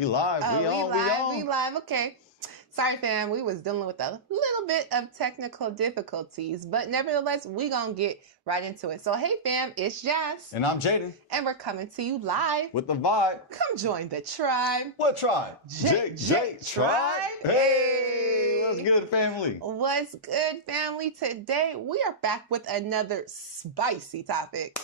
We live. We on. We live. Okay. Sorry, fam. We was dealing with a little bit of technical difficulties, but nevertheless, we gonna get right into it. So, hey, fam, it's Jazz. And I'm Jaden. And we're coming to you live. With the vibe. Come join the tribe. What tribe? Jake Tribe. Hey, what's good, family? What's good, family? Today, we are back with another spicy topic.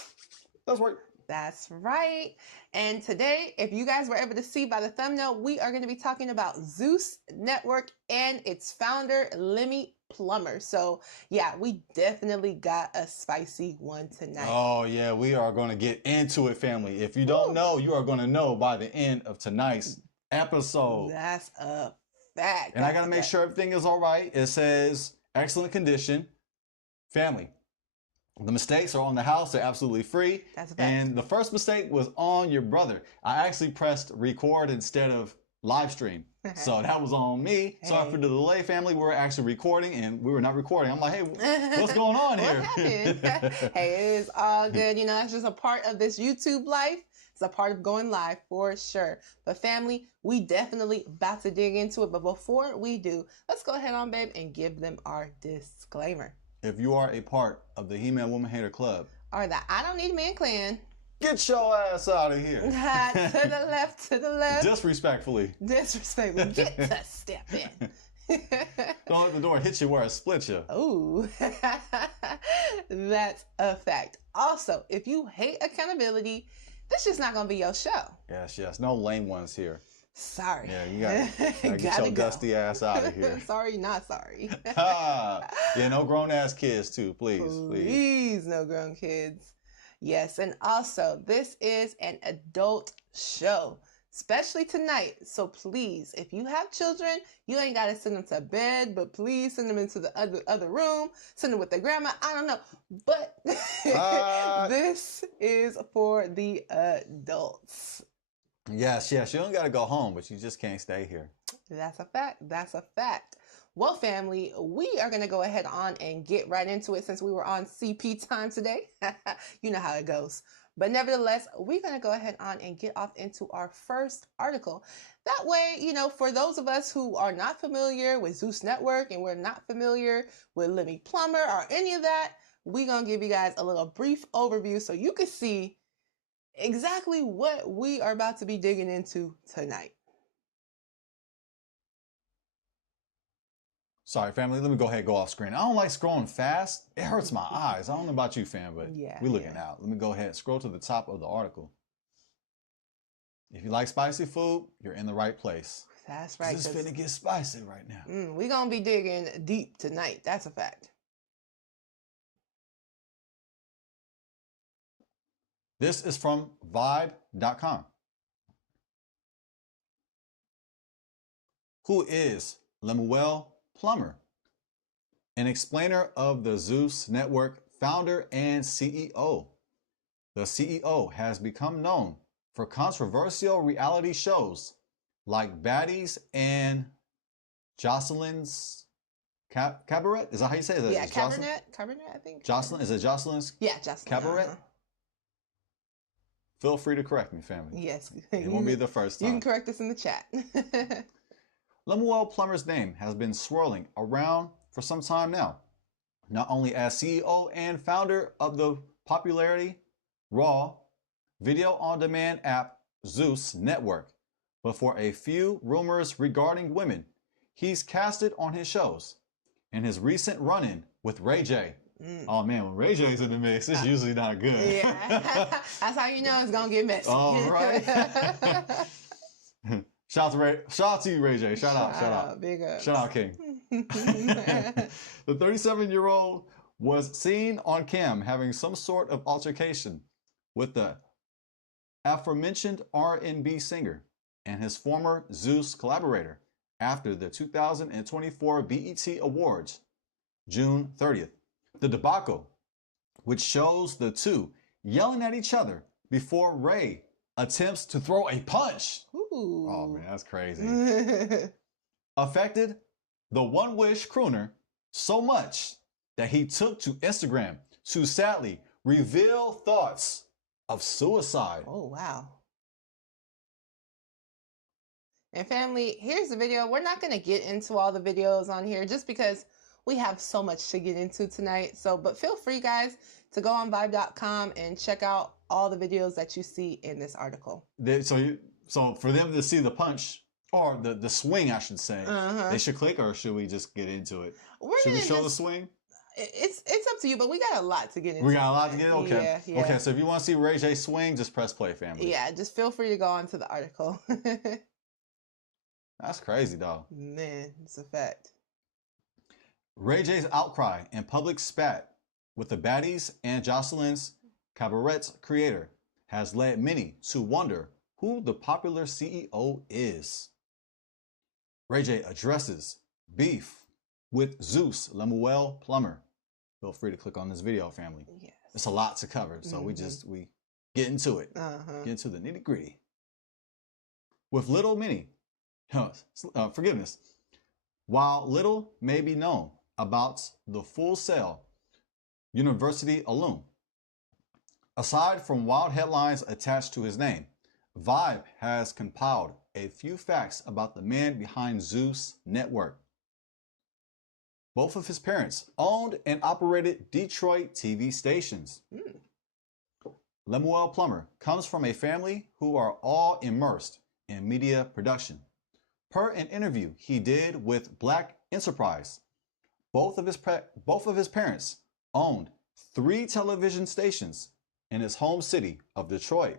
That's right. That's right. And today, if you guys were able to see by the thumbnail, we are going to be talking about Zeus Network and its founder, Lemuel Plummer. So, yeah, we definitely got a spicy one tonight. Oh, yeah, we are going to get into it, family. If you don't know, you are going to know by the end of tonight's episode. That's a fact. And I got to make sure everything is all right. It says excellent condition. Family. The mistakes are on the house. They're absolutely free. That's a fact. And the first mistake was on your brother. I actually pressed record instead of live stream. So that was on me. Hey. Sorry for the delay, family. We were actually recording and we were not recording. I'm like, hey, what's going on here? What happened? Hey, it is all good. You know, that's just a part of this YouTube life. It's a part of going live for sure. But family, we definitely about to dig into it. But before we do, let's go ahead on, babe, and give them our disclaimer. If you are a part of the He-Man Woman Hater Club, or the I Don't Need a Man Clan, get your ass out of here. To the left, to the left. Disrespectfully. Disrespectfully. Get to step in. Don't let the door hit you where it split you. Ooh, that's a fact. Also, if you hate accountability, this just not going to be your show. Yes, yes. No lame ones here. Sorry. Yeah, you gotta get your dusty ass out of here. Sorry, not sorry. Yeah, no grown ass kids too, please. Please, no grown kids. Yes, and also this is an adult show, especially tonight. So please, if you have children, you ain't gotta send them to bed, but please send them into the other room. Send them with their grandma. I don't know, but this is for the adults. Yes, yes. You don't got to go home, but you just can't stay here. That's a fact. That's a fact. Well, family, we are going to go ahead on and get right into it since we were on CP time today. You know how it goes. But nevertheless, we're going to go ahead on and get off into our first article. That way, you know, for those of us who are not familiar with Zeus Network and we're not familiar with Lemuel Plummer or any of that, we're going to give you guys a little brief overview so you can see exactly what we are about to be digging into tonight. Sorry, family. Let me go ahead and go off screen. I don't like scrolling fast. It hurts my eyes. I don't know about you, fam, but we're looking out. Let me go ahead and scroll to the top of the article. If you like spicy food, you're in the right place. That's right. It's finna get spicy right now. We're going to be digging deep tonight. That's a fact. This is from Vibe.com. Who is Lemuel Plummer? An explainer of the Zeus Network, founder and CEO. The CEO has become known for controversial reality shows like Baddies and Jocelyn's Cabaret? Is that how you say it? Yeah, Cabaret, I think. Jocelyn? Is it Jocelyn's? Yeah, Jocelyn. Cabaret? Feel free to correct me, family. Yes. It won't be the first time. You can correct us in the chat. Lemuel Plummer's name has been swirling around for some time now, not only as CEO and founder of the popularity Raw video-on-demand app Zeus Network, but for a few rumors regarding women he's casted on his shows. In his recent run-in with Ray J. Oh man, when Ray J's in the mix, it's usually not good. Yeah, that's how you know it's gonna get messy. All right. Shout out to you, Ray J. Shout out. Big up. Shout out, King. The 37-year-old was seen on cam having some sort of altercation with the aforementioned R&B singer and his former Zeus collaborator after the 2024 BET Awards, June 30th. The debacle, which shows the two yelling at each other before Ray attempts to throw a punch. Ooh. Oh man, that's crazy. Affected the One Wish crooner so much that he took to Instagram to sadly reveal thoughts of suicide. Oh, wow. And family, here's the video. We're not going to get into all the videos on here just because we have so much to get into tonight. So, but feel free, guys, to go on vibe.com and check out all the videos that you see in this article. So for them to see the punch, or the swing, I should say, they should click, or should we just get into it? Should we show the swing? It's up to you, but we got a lot to get into. We got a lot to get into? Okay. Yeah. Okay, so if you want to see Ray J swing, just press play, family. Yeah, just feel free to go on to the article. That's crazy, dog. Man, it's a fact. Ray J's outcry in public spat with the baddies and Jocelyn's Cabaret's creator has led many to wonder who the popular CEO is. Ray J addresses beef with Zeus Lemuel Plummer. Feel free to click on this video, family. Yes. It's a lot to cover, so we get into it. Get into the nitty gritty. With forgiveness. While little may be known about the Full Sail University alum, aside from wild headlines attached to his name, Vibe has compiled a few facts about the man behind Zeus Network. Both of his parents owned and operated Detroit TV stations. Lemuel Plummer comes from a family who are all immersed in media production. Per an interview he did with Black Enterprise, both of his parents owned 3 television stations in his home city of Detroit.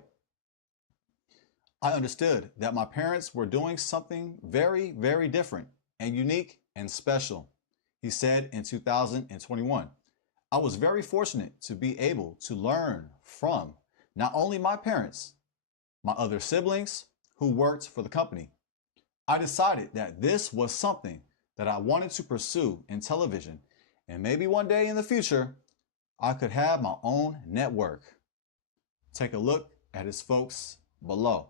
I understood that my parents were doing something very, very different and unique and special, he said in 2021. I was very fortunate to be able to learn from not only my parents, my other siblings who worked for the company. I decided that this was something that I wanted to pursue in television, and maybe one day in the future, I could have my own network. Take a look at his folks below.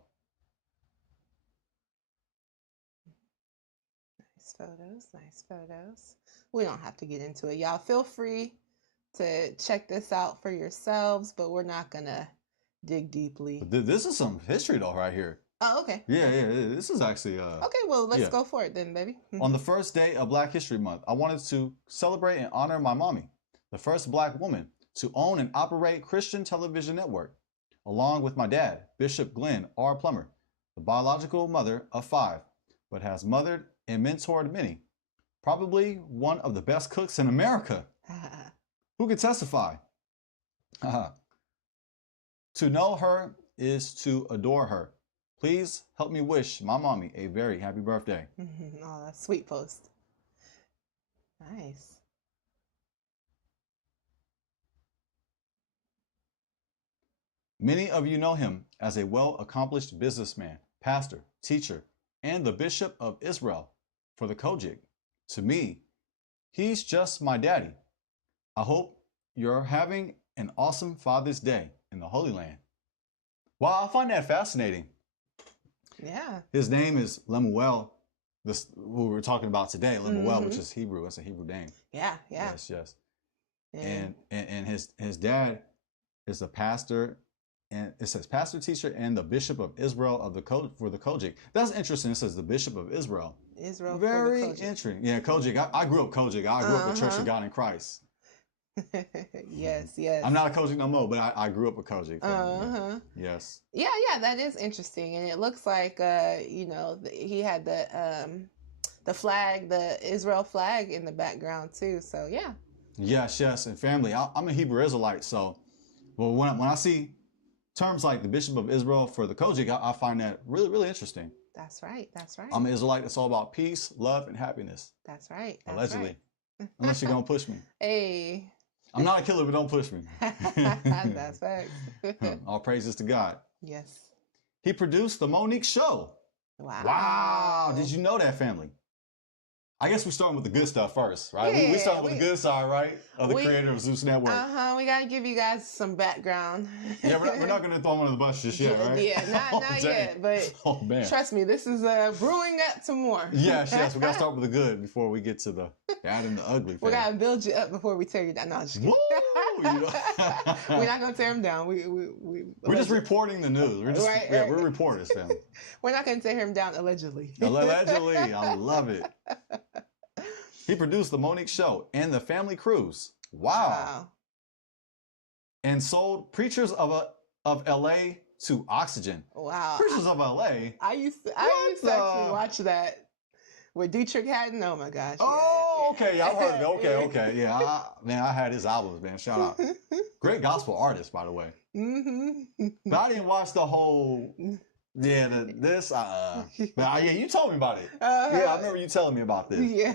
Nice photos. We don't have to get into it. Y'all feel free to check this out for yourselves, but we're not going to dig deeply. This is some history though right here. Oh, okay. Yeah. This is actually... okay, well, let's go for it then, baby. On the first day of Black History Month, I wanted to celebrate and honor my mommy, the first Black woman to own and operate Christian television network, along with my dad, Bishop Glenn R. Plummer, the biological mother of 5, but has mothered and mentored many. Probably one of the best cooks in America. Who could testify? To know her is to adore her. Please help me wish my mommy a very happy birthday. Oh, that's a sweet post. Nice. Many of you know him as a well-accomplished businessman, pastor, teacher, and the Bishop of Israel for the Kojic. To me, he's just my daddy. I hope you're having an awesome Father's Day in the Holy Land. Wow, I find that fascinating. Yeah. His name is Lemuel, who we're talking about today, Lemuel, which is Hebrew. It's a Hebrew name. Yeah. Yes. And his dad is a pastor, and it says pastor, teacher, and the Bishop of Israel for the Kojic. That's interesting. It says the Bishop of Israel. Very interesting. Yeah, Kojic. I grew up Kojic. I grew up with Church of God in Christ. Yes. I'm not a Kojic no more, but I grew up a Kojic. Yes. Yeah, that is interesting, and it looks like he had the flag, the Israel flag, in the background too. So yeah. Yes, and family. I'm a Hebrew Israelite, so when I see terms like the Bishop of Israel for the Kojic, I find that really, really interesting. That's right. I'm an Israelite that's all about peace, love, and happiness. That's right. Allegedly. Right. Unless you're going to push me. Hey. I'm not a killer, but don't push me. That's facts. All praises to God. Yes. He produced the Monique Show. Wow. Did you know that, family? I guess we're starting with the good stuff first, right? Yeah, we starting with the good side, right? Of the creator of Zeus Network. We got to give you guys some background. Yeah, we're not going to throw him under the bus just yet, right? Yeah, not yet. But trust me, this is brewing up to more. Yes. We got to start with the good before we get to the bad and the ugly. We got to build you up before we tear you down. No, I'm just kidding. You know? We're not gonna tear him down. We're just reporting the news. We're just we're reporters, fam. We're not gonna tear him down allegedly. Allegedly, I love it. He produced the Monique Show and the Family Cruise. Wow. And sold Preachers of LA to Oxygen. Wow. Preachers of LA. I used to actually watch that with Dietrich Haddon. Oh my gosh. Oh, yeah. Okay. I've heard it. Okay. Yeah. I had his albums, man. Shout out. Great gospel artist, by the way. Mm-hmm. But I didn't watch the whole. Yeah, yeah, you told me about it. Yeah, I remember you telling me about this. Yeah.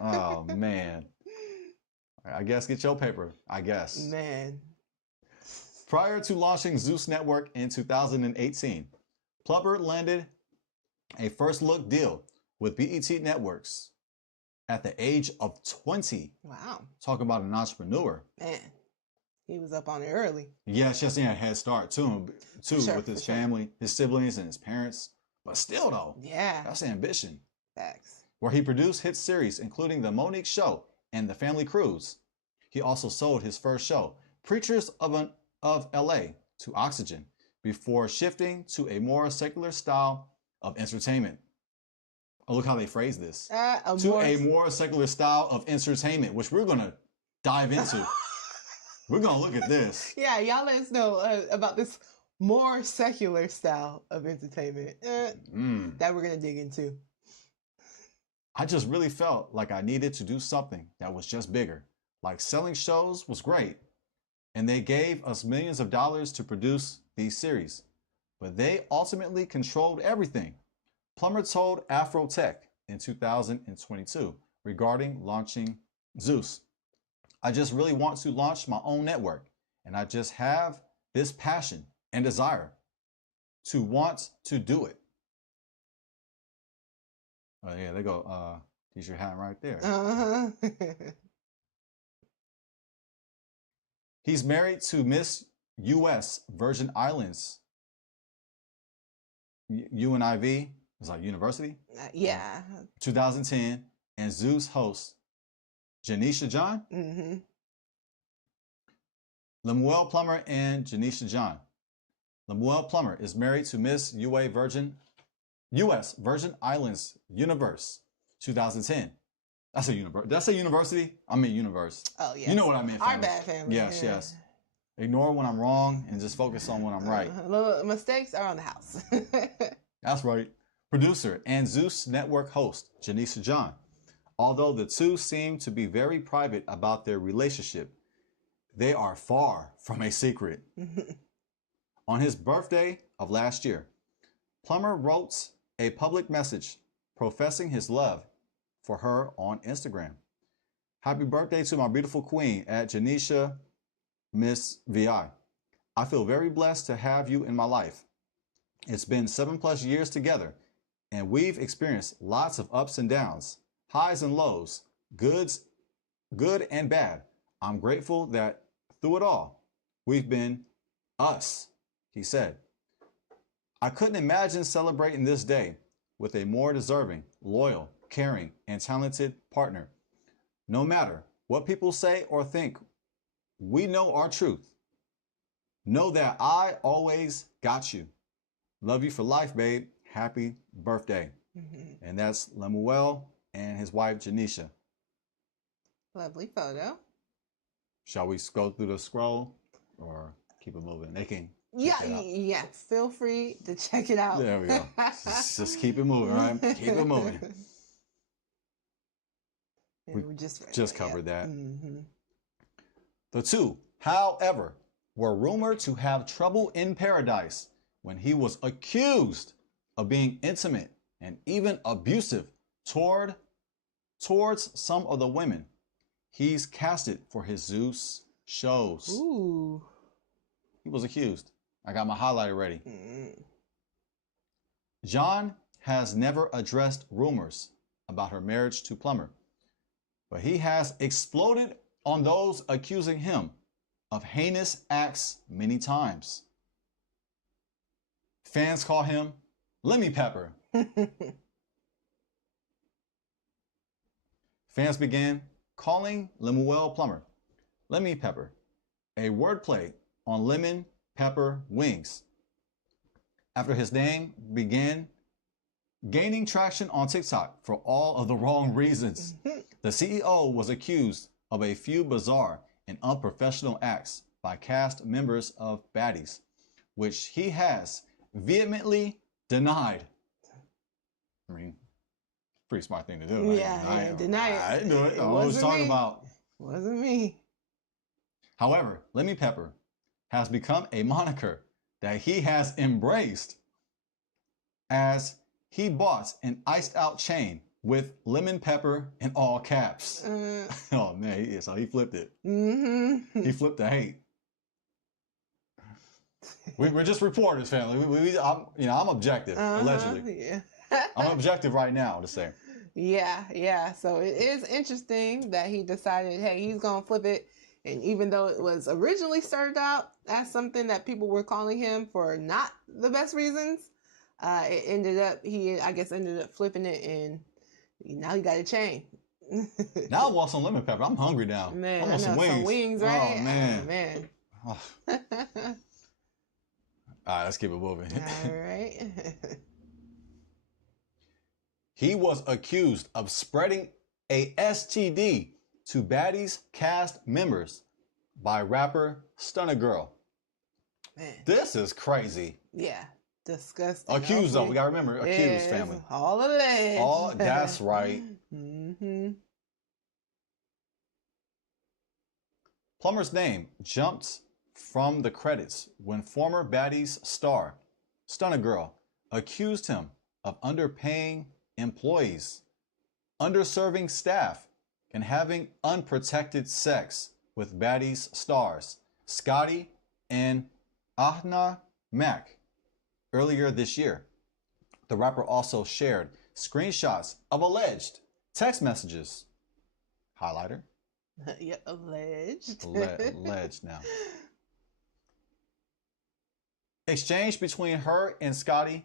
Oh man. I guess get your paper. I guess. Man. Prior to launching Zeus Network in 2018, Plummer landed a first look deal with BET Networks at the age of 20. Wow. Talk about an entrepreneur. Man, he was up on it early. Yeah, he had a head start too, with his family, his siblings, and his parents. But still, though, yeah, that's ambition. Facts. Where he produced hit series, including The Monique Show and The Family Cruise. He also sold his first show, Preachers of LA, to Oxygen, before shifting to a more secular style of entertainment. Oh, look how they phrase this. A more secular style of entertainment, which we're going to dive into. We're going to look at this. Yeah, y'all let us know about this more secular style of entertainment that we're going to dig into. I just really felt like I needed to do something that was just bigger. Like selling shows was great, and they gave us millions of dollars to produce these series, but they ultimately controlled everything. Plummer told Afrotech in 2022 regarding launching Zeus. I just really want to launch my own network, and I just have this passion and desire to want to do it. Oh yeah, they go, T-shirt hat right there. Uh-huh. He's married to Miss U.S. Virgin Islands. UNIV, it's like university. Yeah. 2010, and Zeus host Janisha John. Mm-hmm. Lemuel Plummer and Janisha John. Lemuel Plummer is married to Miss U.S. Virgin Islands Universe, 2010. That's a university. Did I say university? I mean universe. Oh, yeah. You know what I meant, family. Our bad, family. Yes, yeah. Yes. Ignore when I'm wrong and just focus on when I'm right. Little mistakes are on the house. That's right. Producer and Zeus Network host, Janisha John. Although the two seem to be very private about their relationship, they are far from a secret. On his birthday of last year, Plummer wrote a public message professing his love for her on Instagram. Happy birthday to my beautiful queen at Janisha Miss VI. I feel very blessed to have you in my life. It's been 7+ years together, and we've experienced lots of ups and downs, highs and lows, good and bad. I'm grateful that through it all, we've been us, he said. I couldn't imagine celebrating this day with a more deserving, loyal, caring, and talented partner. No matter what people say or think, we know our truth. Know that I always got you. Love you for life, babe. Happy birthday. Mm-hmm. And that's Lemuel and his wife, Janisha. Lovely photo. Shall we scroll through the scroll or keep it moving? They can. Yeah. Feel free to check it out. There we go. just keep it moving, right? Keep it moving. We just covered that. Mm-hmm. The two, however, were rumored to have trouble in paradise when he was accused of being intimate and even abusive towards some of the women he's casted for his Zeus shows. Ooh. He was accused. I got my highlighter ready. Mm. John has never addressed rumors about her marriage to Plummer, but he has exploded on those accusing him of heinous acts many times. Fans call him Lemmy Pepper. Fans began calling Lemuel Plummer Lemmy Pepper a wordplay on lemon pepper wings. After his name began gaining traction on TikTok for all of the wrong reasons, the CEO was accused of a few bizarre and unprofessional acts by cast members of Baddies, which he has vehemently denied. I mean, pretty smart thing to do. Right? Yeah, deny it. I didn't do it. I It don't know what he's wasn't talking me. about. Wasn't me. However, Lemon Pepper has become a moniker that he has embraced, as he bought an iced out chain with lemon pepper in all caps. Oh man, so he flipped it. He flipped the hate. We're just reporters, family. I'm objective, allegedly. Yeah. I'm objective right now to say. Yeah. So it is interesting that he decided, hey, he's gonna flip it. And even though it was originally started out as something that people were calling him for not the best reasons, it ended up, I guess ended up flipping it, and now he got a chain. Now I want some lemon pepper. I'm hungry now. Man, I want some wings. Right? Oh man. Man. Oh. All right, let's keep it moving. All right. He was accused of spreading a STD to Baddies cast members by rapper Stunna Girl. Man. This is crazy. Yeah. Disgusting. Accused though, we gotta remember, accused family. All alleged. Oh, that's right. Plummer's name jumped from the credits when former Baddies star Stunna Girl accused him of underpaying employees, underserving staff, and having unprotected sex with Baddies stars Scotty and Ahna Mac earlier this year. The rapper also shared screenshots of alleged text messages. Highlighter. Yeah, alleged. Alleged now. Exchange between her and Scotty,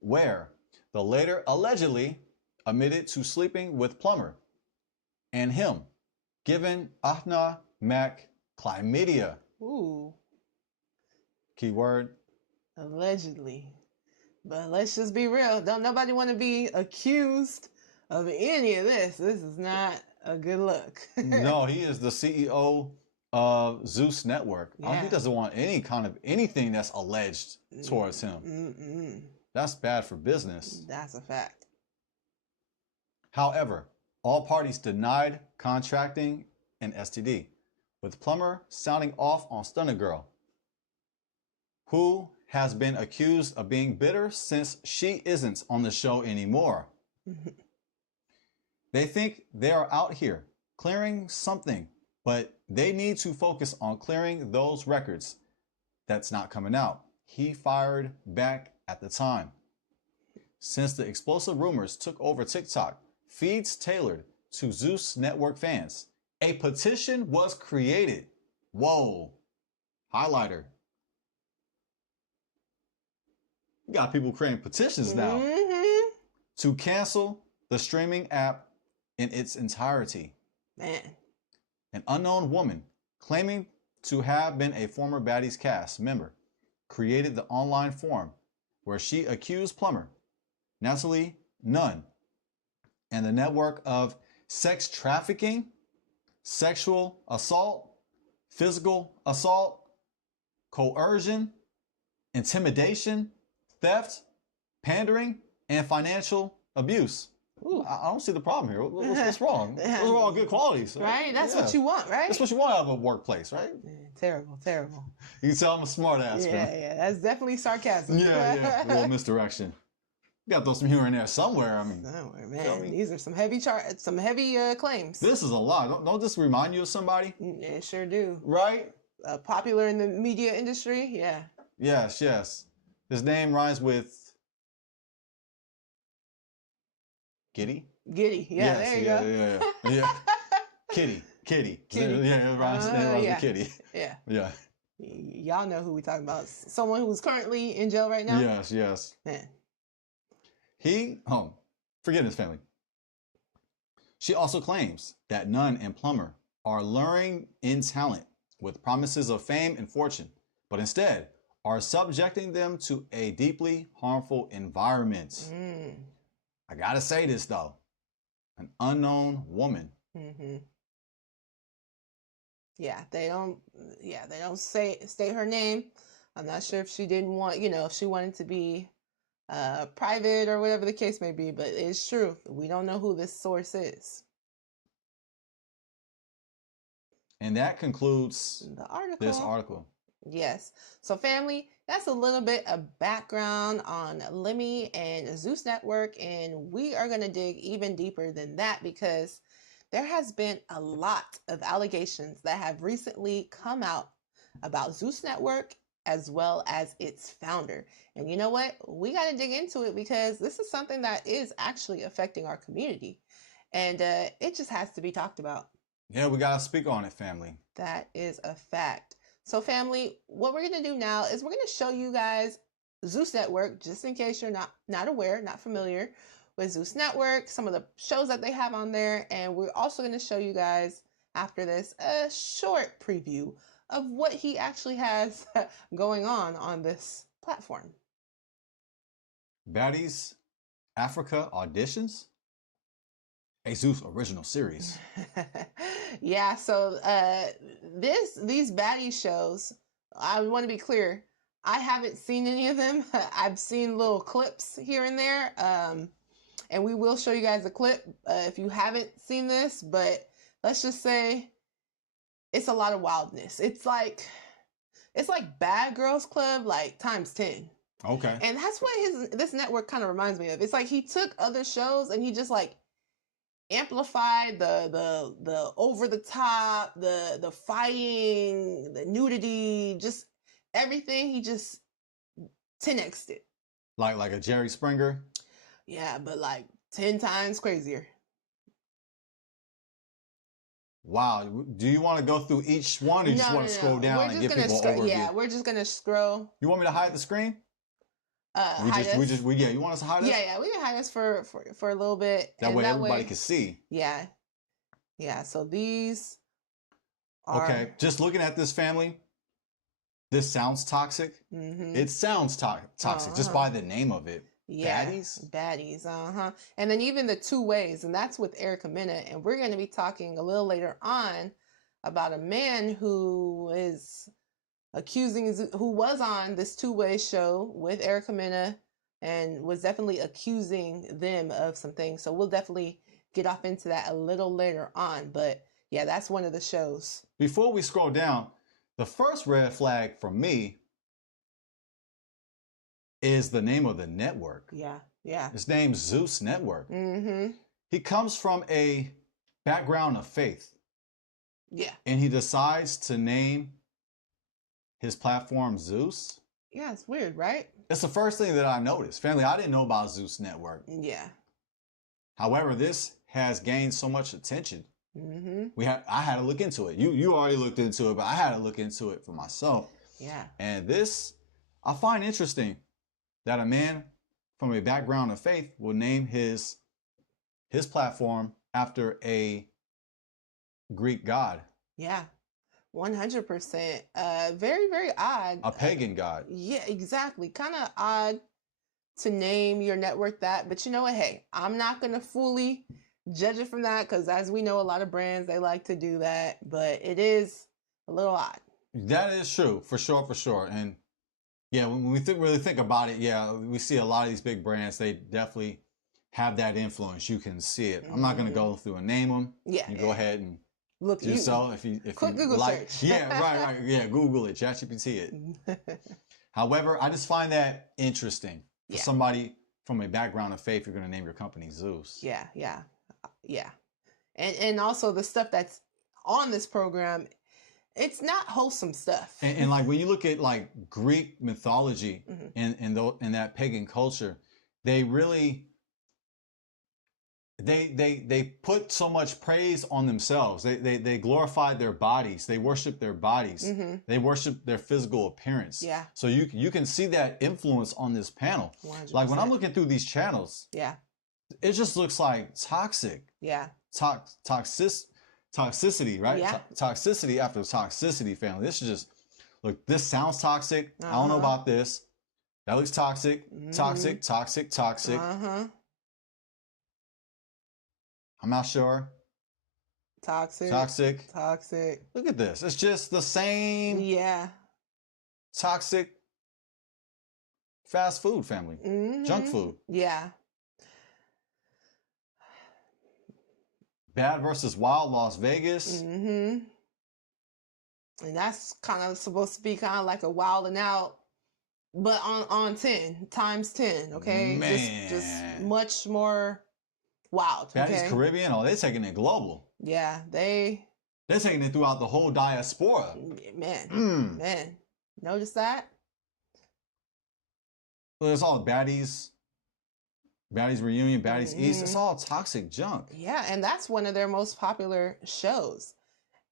where the latter allegedly admitted to sleeping with Plummer and him, giving Ahna Mac chlamydia. Ooh. Keyword. Allegedly. But let's just be real. Don't nobody want to be accused of any of this. This is not a good look. No, he is the CEO of Zeus Network. Yeah. He doesn't want any kind of anything that's alleged towards him. That's bad for business. That's a fact. However, all parties denied contracting an STD, with Plummer sounding off on Stunna Girl, who has been accused of being bitter since she isn't on the show anymore. They think they are out here clearing something, but they need to focus on clearing those records that's not coming out. He fired back at the time. Since the explosive rumors took over TikTok, feeds tailored to Zeus Network fans, a petition was created. Whoa. Highlighter. You got people creating petitions now to cancel the streaming app in its entirety. Man. An unknown woman claiming to have been a former Baddies cast member created the online forum where she accused Plummer, Natalie Nunn, and the network of sex trafficking, sexual assault, physical assault, coercion, intimidation, theft, pandering, and financial abuse. Ooh, I don't see the problem here. What's wrong? Those are all good qualities. Right? That's what you want, right? That's what you want out of a workplace, right? Terrible. You can tell I'm a smart ass, man. Yeah. That's definitely sarcasm. Yeah. A little misdirection. You got to throw some humor in there somewhere. I mean, somewhere, man. These are some heavy claims. This is a lot. Don't this remind you of somebody? Yeah, sure do. Right? Popular in the media industry. Yeah. Yes. His name rhymes with Giddy. Yeah, yes, there you go. Yeah. Kitty. Yeah, it rhymes with Kitty. Yeah. Y'all know who we talking about. Someone who's currently in jail right now? Yes. Man. Forget his family. She also claims that Nunn and Plummer are luring in talent with promises of fame and fortune, but instead are subjecting them to a deeply harmful environment. I gotta say this though, an unknown woman. Yeah, they don't state her name. I'm not sure if she didn't want, if she wanted to be private or whatever the case may be, but it's true. We don't know who this source is. And that concludes this article. Yes. So family, that's a little bit of background on Lemmy and Zeus Network, and we are going to dig even deeper than that because there has been a lot of allegations that have recently come out about Zeus Network as well as its founder. And you know what? We got to dig into it because this is something that is actually affecting our community. And it just has to be talked about. Yeah, we got to speak on it, family. That is a fact. So family, what we're going to do now is we're going to show you guys Zeus Network, just in case you're not aware, not familiar with Zeus Network, some of the shows that they have on there. And we're also going to show you guys after this a short preview of what he actually has going on this platform. Baddies Africa auditions? A Zeus original series. Yeah, so these baddie shows, I want to be clear, I haven't seen any of them. I've seen little clips here and there, and we will show you guys a clip if you haven't seen this, but let's just say it's a lot of wildness. It's like Bad Girls Club, like times 10. Okay. And that's what this network kind of reminds me of. It's like he took other shows and he just like amplified the over the top, the fighting, the nudity, just everything. He just 10x'd it. Like a Jerry Springer? Yeah, but like 10 times crazier. Wow. Do you want to go through each one or you just want to scroll down and give people an overview? Yeah, we're just going to scroll. You want me to hide the screen? You want us to hide us? Yeah, we can hide us for a little bit. That way everybody can see. Yeah. Yeah, so these are... Okay, just looking at this family, this sounds toxic. It sounds toxic just by the name of it. Yeah, baddies, and then even the two ways, and that's with Erica Mena, and we're going to be talking a little later on about a man who was on this two-way show with Erica Mena and was definitely accusing them of some things. So we'll definitely get off into that a little later on, but yeah, that's one of the shows. Before we scroll down, the first red flag for me is the name of the network. Yeah. His name's Zeus Network. He comes from a background of faith. Yeah. And he decides to name his platform Zeus. Yeah, it's weird, right? It's the first thing that I noticed. Family, I didn't know about Zeus Network. Yeah. However, this has gained so much attention. I had to look into it. You already looked into it, but I had to look into it for myself. Yeah. And this, I find interesting that a man from a background of faith will name his platform after a Greek god. Yeah. 100%. Very, very odd. A pagan god. Yeah, exactly. Kind of odd to name your network that, but you know what? Hey, I'm not going to fully judge it from that because as we know, a lot of brands, they like to do that, but it is a little odd. That is true, for sure. And yeah, when we really think about it, yeah, we see a lot of these big brands, they definitely have that influence. You can see it. I'm not going to go through and name them. Yeah. You go ahead and look do so if you Google like. Search. Yeah, right. Yeah, Google it, ChatGPT it. However, I just find that interesting. For somebody from a background of faith, you're going to name your company Zeus. Yeah. And also the stuff that's on this program, it's not wholesome stuff. And like when you look at like Greek mythology and that pagan culture, they really they put so much praise on themselves. They glorified their bodies. They worship their bodies. They worship their physical appearance. Yeah. So you can see that influence on this panel. 100%. Like when I'm looking through these channels, yeah, it just looks like toxic. Yeah. toxicity, right? Yeah. Toxicity after toxicity, family. This is just, look, this sounds toxic. I don't know about this. That looks toxic. Toxic, toxic, toxic. I'm not sure. Toxic. Toxic. Toxic. Look at this. It's just the same. Yeah. Toxic fast food, family. Junk food. Yeah. Bad versus Wild, Las Vegas. And that's kind of supposed to be kind of like a Wild and Out, but on 10 times 10. Okay, Man. just much more wild. Baddies Okay? Caribbean. Oh, they're taking it global. Yeah, they're taking it throughout the whole diaspora. Man, notice that? Well, it's all baddies. Baddies Reunion, Baddies East. It's all toxic junk. Yeah, and that's one of their most popular shows.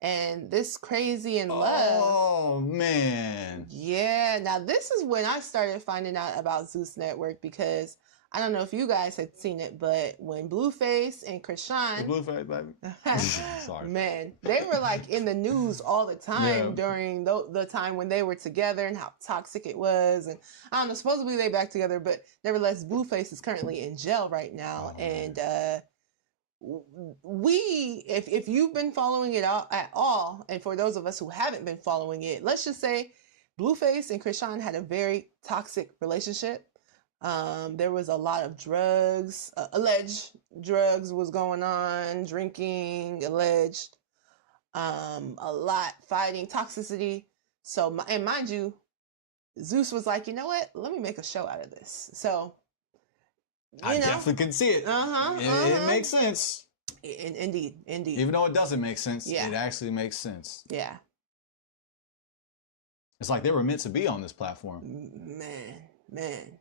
And this Crazy in Love. Oh, man. Yeah. Now, this is when I started finding out about Zeus Network, because I don't know if you guys had seen it, but when Blueface and Krishan, Blueface, baby. Sorry. Man, they were like in the news all the time during the time when they were together and how toxic it was. And I don't know, supposedly they back together, but nevertheless, Blueface is currently in jail right now. And if you've been following it at all, and for those of us who haven't been following it, let's just say Blueface and Krishan had a very toxic relationship. There was a lot of drugs, alleged drugs was going on, drinking, alleged, a lot fighting, toxicity. So, and mind you, Zeus was like, you know what? Let me make a show out of this. So, I definitely can see it. It makes sense. Indeed. Even though it doesn't make sense, it actually makes sense. Yeah. It's like they were meant to be on this platform. Man.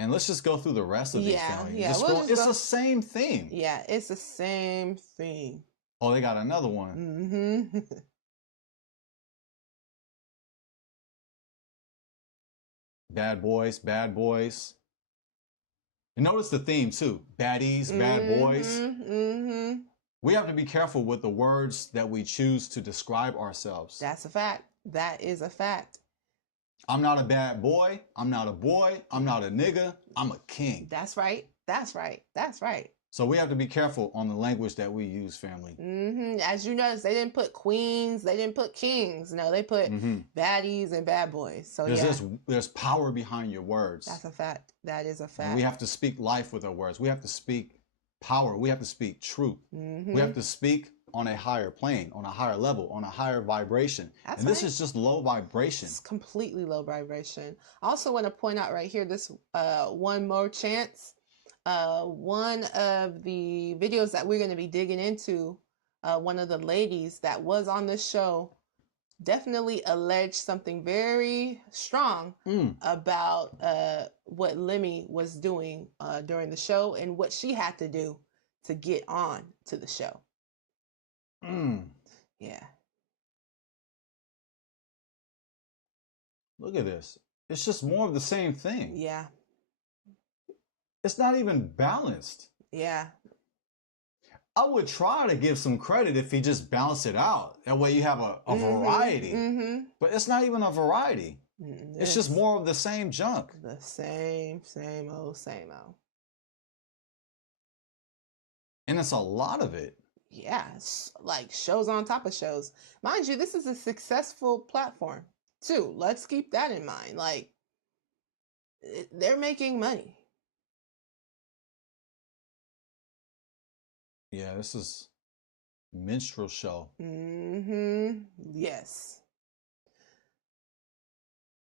And let's just go through the rest of these. It's the same theme. Yeah, it's the same theme. Oh, they got another one. Bad boys. And notice the theme too. Baddies, bad boys. We have to be careful with the words that we choose to describe ourselves. That's a fact. That is a fact. I'm not a bad boy. I'm not a boy. I'm not a nigga. I'm a king. That's right. So we have to be careful on the language that we use, family. As you notice, they didn't put queens. They didn't put kings. No, they put baddies and bad boys. So there's power behind your words. That's a fact. That is a fact. And we have to speak life with our words. We have to speak power. We have to speak truth. We have to speak on a higher plane, on a higher level, on a higher vibration. This is just low vibration. It's completely low vibration. I also want to point out right here, this One More Chance. One of the videos that we're going to be digging into, one of the ladies that was on this show definitely alleged something very strong about what Lemmy was doing during the show and what she had to do to get on to the show. Yeah. Look at this. It's just more of the same thing. Yeah. It's not even balanced. Yeah. I would try to give some credit if he just balanced it out. That way you have a variety. But it's not even a variety. It's just more of the same junk. The same old. And it's a lot of it. Yeah, it's like shows on top of shows. Mind you, this is a successful platform too. Let's keep that in mind. Like, they're making money. Yeah, this is minstrel show. Yes.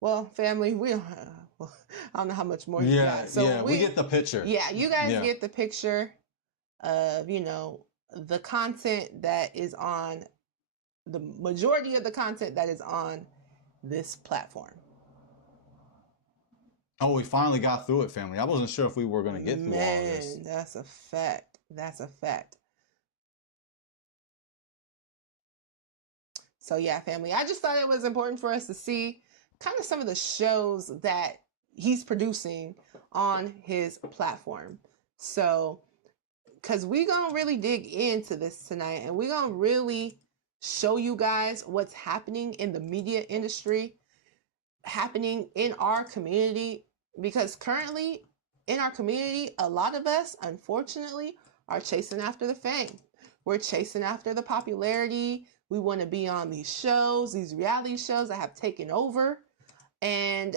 Well, family, I don't know how much more you got. So we get the picture. Yeah, you guys get the picture of, the content that is on, the majority of the content that is on this platform. Oh, we finally got through it, family. I wasn't sure if we were going to get through all this. That's a fact. That's a fact. So yeah, family, I just thought it was important for us to see kind of some of the shows that he's producing on his platform. So because we're going to really dig into this tonight, and we're going to really show you guys what's happening in the media industry, happening in our community, because currently in our community, a lot of us, unfortunately, are chasing after the fame. We're chasing after the popularity. We want to be on these shows, these reality shows that have taken over, and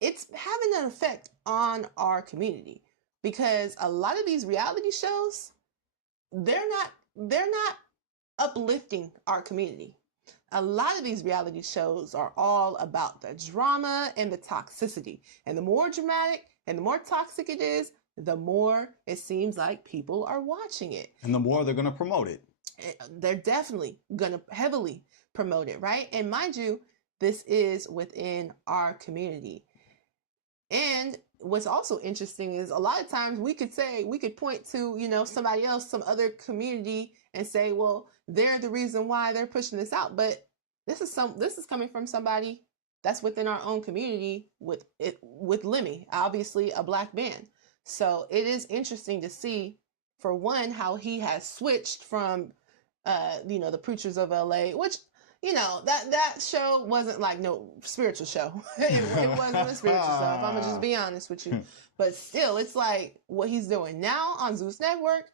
it's having an effect on our community, because a lot of these reality shows, they're not uplifting our community. A lot of these reality shows are all about the drama and the toxicity. And the more dramatic and the more toxic it is, the more it seems like people are watching it. And the more they're going to promote it. They're definitely going to heavily promote it, right? And mind you, this is within our community. And what's also interesting is a lot of times we could point to, you know, somebody else, some other community, and say, well, they're the reason why they're pushing this out. But this is coming from somebody that's within our own community with Lemmy, obviously a Black man. So it is interesting to see, for one, how he has switched from, you know, the Preachers of LA, which, you know, that show wasn't like no spiritual show. it wasn't a spiritual show, if I'm gonna just be honest with you. But still, it's like what he's doing now on Zeus Network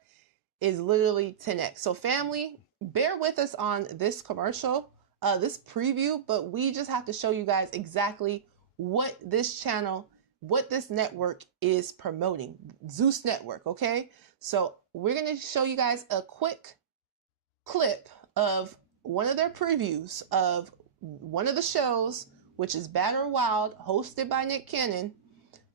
is literally 10x. So family, bear with us on this commercial, this preview, but we just have to show you guys exactly what this channel, what this network is promoting. Zeus Network, okay? So we're gonna show you guys a quick clip of one of their previews of one of the shows, which is Bad or Wild, hosted by Nick Cannon.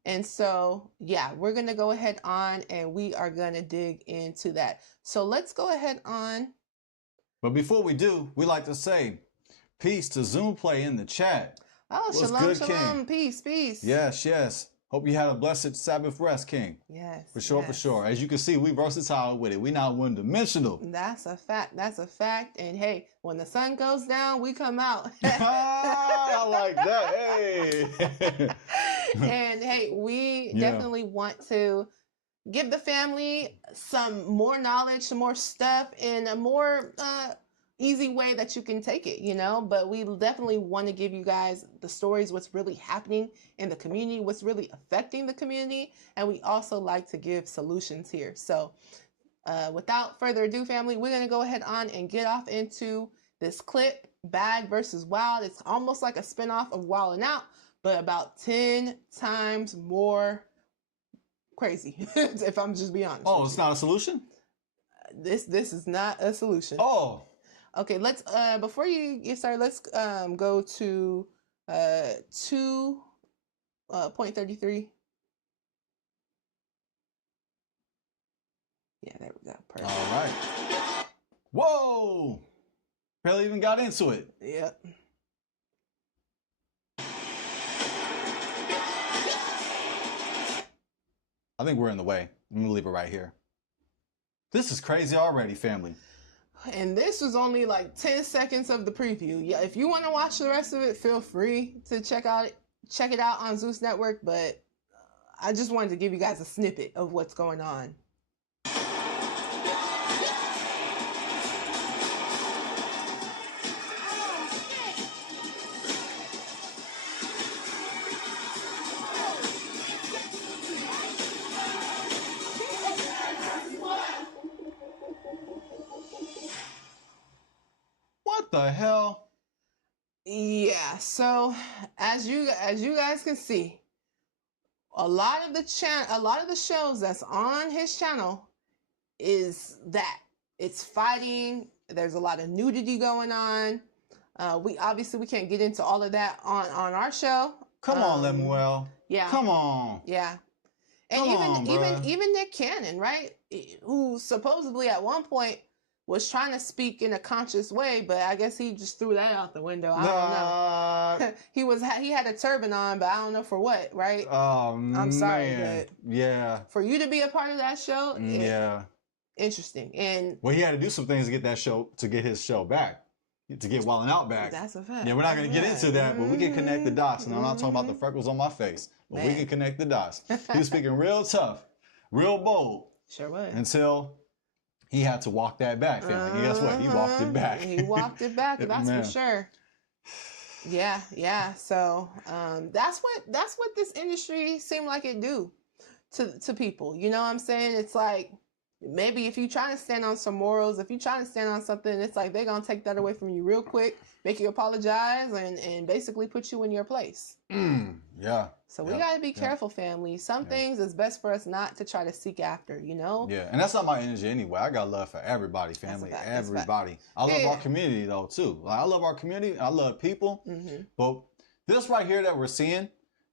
And so, yeah, we're going to go ahead on and we are going to dig into that. So let's go ahead on. But before we do, we like to say peace to Zoom Play in the chat. Oh, What's shalom, good, shalom, King? peace, peace. Yes, yes. Hope you had a blessed Sabbath rest, King. Yes. For sure, yes. for sure. As you can see, we versatile with it. We not one-dimensional. That's a fact. That's a fact. And hey, when the sun goes down, we come out. I like that. Hey. And hey, we definitely want to give the family some more knowledge, some more stuff in a more easy way that you can take it, you know, but we definitely want to give you guys the stories, what's really happening in the community, what's really affecting the community. And we also like to give solutions here. So without further ado, family, we're going to go ahead on and get off into this clip, Bad versus Wild. It's almost like a spinoff of Wild and Out, but about 10 times more crazy, if I'm just being honest. Oh, it's not a solution? This is not a solution. Oh. Okay, let's before you get started, let's go to 2.33. Yeah, there we go. Perfect. All right. Whoa! Barely even got into it. Yep. I think we're in the way. I'm gonna leave it right here. This is crazy already, family. And this was only like 10 seconds of the preview. Yeah, if you want to watch the rest of it, feel free to check it out on Zeus Network, but I just wanted to give you guys a snippet of what's going on. What the hell? Yeah, so as you guys can see, a lot of the shows that's on his channel is that it's fighting. There's a lot of nudity going on. We can't get into all of that on our show. Come on, Lemuel. Yeah. Come on. Yeah. And even Nick Cannon, right? Who supposedly at one point was trying to speak in a conscious way, but I guess he just threw that out the window. I don't know. He had a turban on, but I don't know for what, right? Oh, I'm sorry, but yeah. For you to be a part of that show, yeah. Interesting. And well, he had to do some things to get his show back. To get Wild 'N Out back. That's a fact. Yeah, we're not going to get into that, but we can connect the dots. And I'm not talking about the freckles on my face, but we can connect the dots. He was speaking real tough, real bold, Sure was. Until he had to walk that back, family. And guess what? He walked it back. He walked it back, that's Man. for sure. Yeah. So that's what this industry seemed like it do to people. You know what I'm saying? It's like, maybe if you're trying to stand on some morals, if you're trying to stand on something, it's like they're going to take that away from you real quick, make you apologize, and basically put you in your place. Yeah. So we got to be careful, family. Some things it's best for us not to try to seek after, you know? Yeah, and that's not my energy anyway. I got love for everybody, family, everybody. I love our community, though, too. Like, I love our community. I love people. But this right here that we're seeing,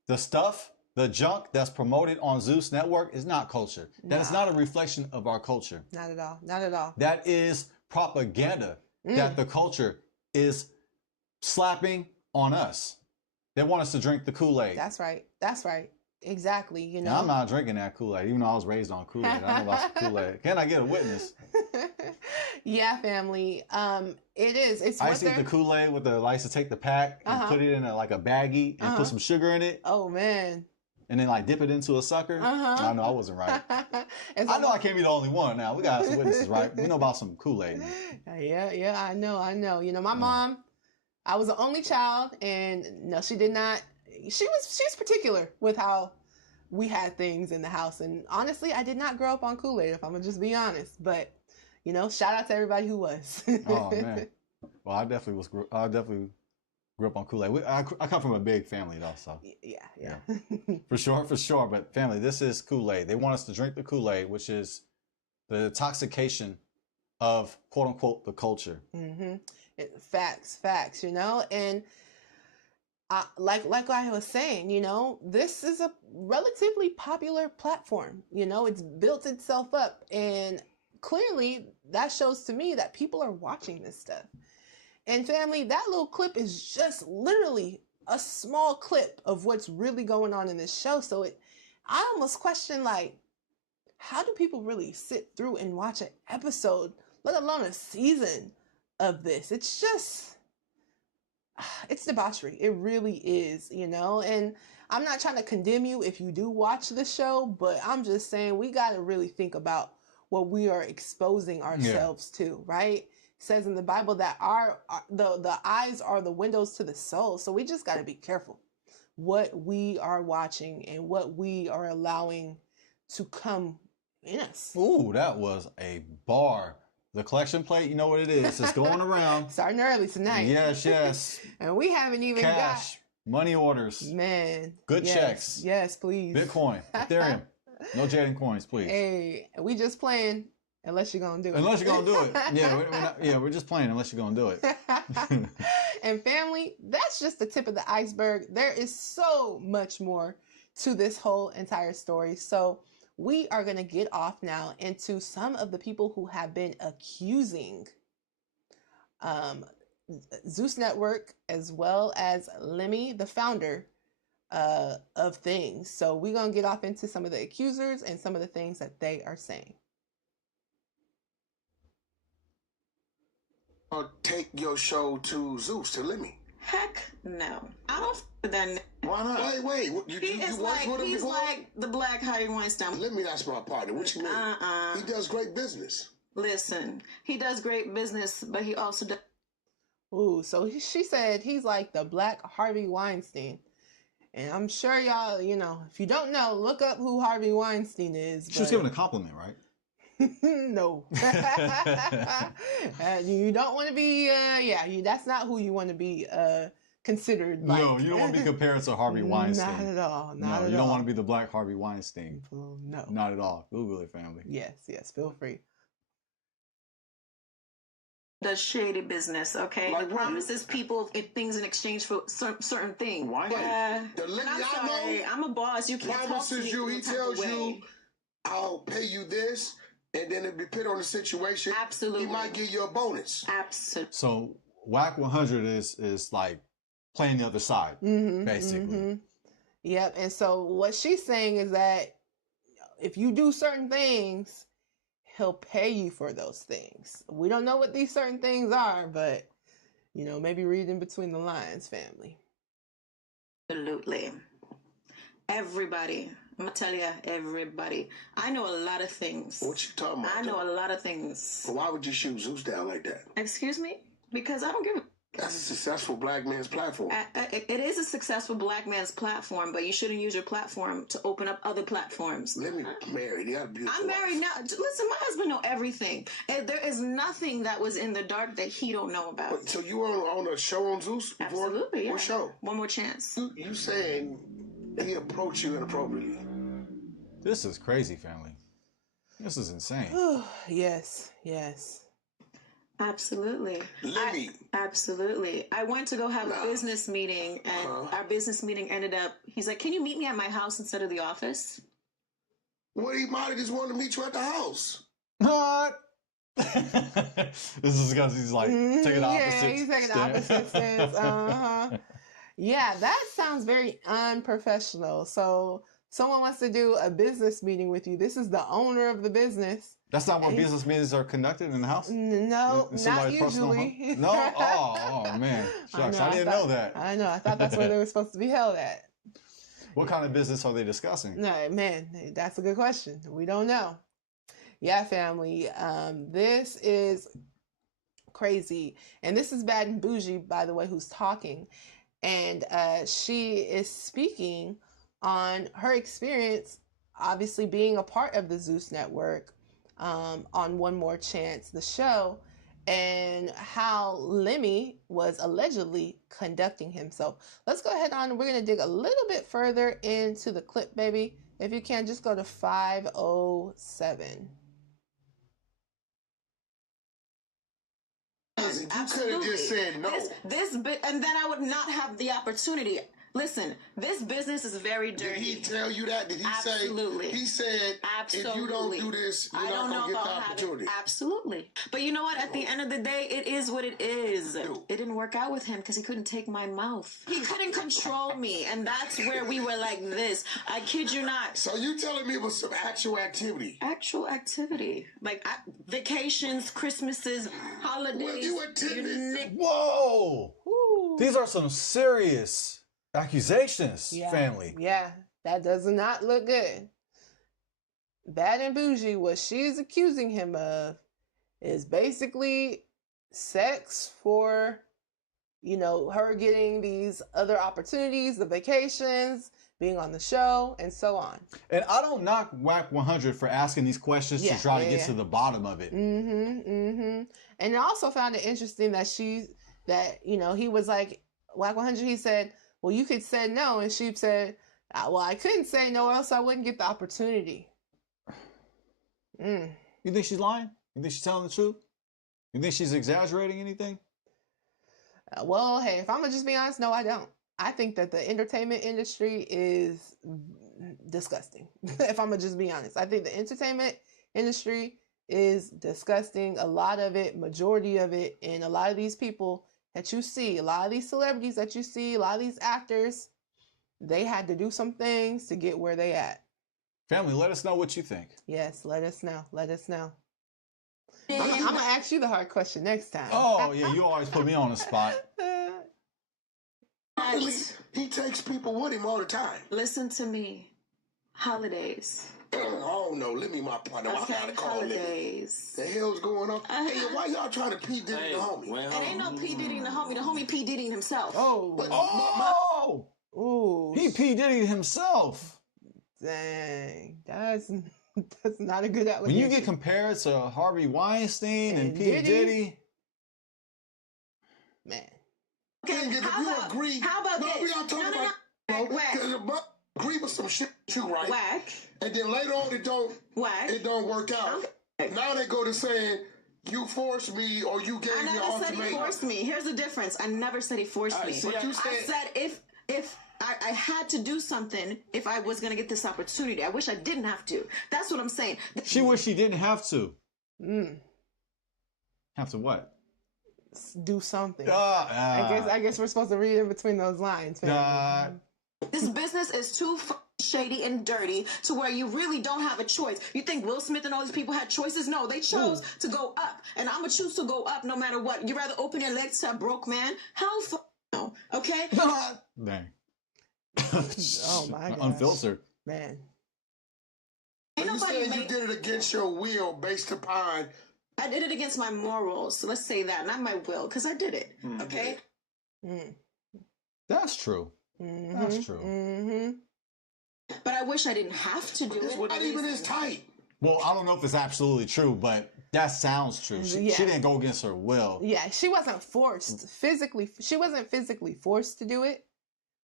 the stuff, the junk that's promoted on Zeus Network is not culture. That is not a reflection of our culture. Not at all. Not at all. That is propaganda that the culture is slapping on us. They want us to drink the Kool-Aid. That's right. That's right. Exactly. You know, now, I'm not drinking that Kool-Aid, even though I was raised on Kool-Aid. I know about some Kool-Aid. Can I get a witness? Yeah, family. It is. It's I used to eat the Kool-Aid with the, I used to take the pack and put it in like a baggie and put some sugar in it. Oh, man. And then like dip it into a sucker. I know I wasn't right. I know I can't be the only one now. We got some witnesses, right? We know about some Kool-Aid. Yeah, I know. You know, my mom, I was the only child, and no, she did not. She's particular with how we had things in the house. And honestly, I did not grow up on Kool-Aid, if I'm gonna just be honest. But, you know, shout out to everybody who was. Oh, man. Well, I definitely grew up on Kool-Aid. I come from a big family, though, so. Yeah. For sure. But family, this is Kool-Aid. They want us to drink the Kool-Aid, which is the intoxication of, quote unquote, the culture. Facts, you know, and like I was saying, you know, this is a relatively popular platform. You know, it's built itself up, and clearly that shows to me that people are watching this stuff. And family, that little clip is just literally a small clip of what's really going on in this show. So I almost question, like, how do people really sit through and watch an episode, let alone a season of this? It's just, it's debauchery. It really is, you know? And I'm not trying to condemn you if you do watch the show, but I'm just saying we got to really think about what we are exposing ourselves to, right? It says in the Bible that the eyes are the windows to the soul. So we just got to be careful what we are watching and what we are allowing to come in us. Ooh, that was a bar. The collection plate, you know what it is. It's going around. Starting early tonight. Yes. And we haven't even cash, money orders. Man. Good checks. Yes, please. Bitcoin, Ethereum. No Jaden coins, please. Hey, we just playing unless you're going to do it. Unless you're going to do it. We're just playing unless you're going to do it. And family, that's just the tip of the iceberg. There is so much more to this whole entire story. So we are going to get off now into some of the people who have been accusing Zeus Network as well as Lemmy, the founder, of things. So we're going to get off into some of the accusers and some of the things that they are saying. Or take your show to Zeus, to Lemmy. Heck no. I don't f with that. Why not? Wait. He's like the Black Harvey Weinstein. Lemmy, that's my partner. What you mean? He does great business. Listen, he does great business, but he also does. Ooh, so she said he's like the Black Harvey Weinstein. And I'm sure y'all, you know, if you don't know, look up who Harvey Weinstein is. She was giving a compliment, right? No. You don't want to be, that's not who you want to be considered like. No, you don't want to be compared to Harvey Weinstein. Not at all. You don't want to be the Black Harvey Weinstein. No. Not at all. Google it, family. Yes, feel free. Does shady business, okay? Like he promises people things in exchange for certain things. Why? The Lemmy I'm sorry, I'm a boss. You can't promises you. He tells you, "I'll pay you this," and then it be put on the situation. Absolutely, he might give you a bonus. Absolutely. So WAC 100 is like playing the other side, basically. Yep. And so what she's saying is that if you do certain things, he'll pay you for those things. We don't know what these certain things are, but, you know, maybe read in between the lines, family. Absolutely. Everybody I'm gonna tell you, everybody. I know a lot of things. What you talking about? I know a lot of things. But why would you shoot Zeus down like that? Excuse me? Because I don't give a... That's a successful black man's platform. It is a successful black man's platform, but you shouldn't use your platform to open up other platforms. Let me married. You got a beautiful I'm married now. Listen, my husband know everything. And there is nothing that was in the dark that he don't know about. But, so you were on a show on Zeus before? Absolutely, yeah. What show? One More Chance. You saying he approached you inappropriately? This is crazy, family. This is insane. Yes. Absolutely. Absolutely. I went to go have a business meeting, and our business meeting ended up, he's like, can you meet me at my house instead of the office? Well, he might have just wanted to meet you at the house. What? This is because he's like taking opposite. Yeah, he's taking opposite stance. Yeah, that sounds very unprofessional. So someone wants to do a business meeting with you. This is the owner of the business. That's not where business meetings are conducted in the house? No, In not somebody's personal home? usually. No? Oh, man. Shucks, I didn't know that. I know. I thought that's where they were supposed to be held at. What kind of business are they discussing? No, man, that's a good question. We don't know. Yeah, family. This is crazy. And this is Bad and Bougie, by the way, who's talking. And she is speaking on her experience, obviously being a part of the Zeus Network, on One More Chance, the show, and how Lemmy was allegedly conducting himself. Let's go ahead on. We're going to dig a little bit further into the clip, baby. If you can, just go to 507. You could have just said no. And then I would not have the opportunity. Listen, this business is very dirty. Did he tell you that? Did he Absolutely. say? He said, Absolutely. if you don't do this, you're not going to get the opportunity. Absolutely. But you know what? At the end of the day, it is what it is. It didn't work out with him because he couldn't take my mouth. He couldn't control me. And that's where we were like this. I kid you not. So you telling me it was some actual activity? Actual activity. Like vacations, Christmases, holidays. Well, you attended. Whoa! Ooh. These are some serious accusations, family. Yeah, that does not look good. Bad and Bougie, what she's accusing him of is basically sex for, her getting these other opportunities, the vacations, being on the show, and so on. And I don't knock Whack 100 for asking these questions to try to get to the bottom of it. And I also found it interesting that he was like, Whack 100, he said, well, you could say no. And she said, well, I couldn't say no, or else I wouldn't get the opportunity. You think she's lying? You think she's telling the truth? You think she's exaggerating anything? Well, hey, if I'm going to just be honest, no, I don't. I think that the entertainment industry is disgusting. If I'm going to just be honest. I think the entertainment industry is disgusting. A lot of it, majority of it, and a lot of these people that you see, a lot of these celebrities that you see, a lot of these actors, they had to do some things to get where they at. Family, let us know what you think. Yes, let us know. Let us know. I'm going to ask you the hard question next time. Oh, yeah, you always put me on the spot. He takes people with him all the time. Listen to me. Holidays. Oh no, let me my partner. Okay, I gotta call holidays. The hell's going on? Hey, why y'all trying to P Diddy the homie? Well, it ain't no P Diddy the homie P Diddy himself. Ooh. He P Diddy himself. Dang, that's not a good allegation. When you get compared to Harvey Weinstein and P Diddy, man. Okay, how about this? We all talking about agree with some shit too, right? Whack. And then later on it don't work out. Now they go to saying you forced me or you gave me an ultimatum. I never said he forced me. Here's the difference. I never said he forced me. But you said, I said if I had to do something if I was going to get this opportunity. I wish I didn't have to. That's what I'm saying. She wished she didn't have to. Have to what? Do something. I guess we're supposed to read in between those lines. This business is too shady and dirty to where you really don't have a choice. You think Will Smith and all these people had choices? No, they chose to go up. And I'm going to choose to go up no matter what. You rather open your legs to a broke man? Hell no. Okay? Dang. Oh my God. Unfiltered. Man. Ain't You nobody said you did it against your will based upon... I did it against my morals. So let's say that, not my will, because I did it. Okay? That's true. That's true. But I wish I didn't have to do it. Not even as tight. Well, I don't know if it's absolutely true, but that sounds true. She didn't go against her will. Yeah, she wasn't forced physically. She wasn't physically forced to do it,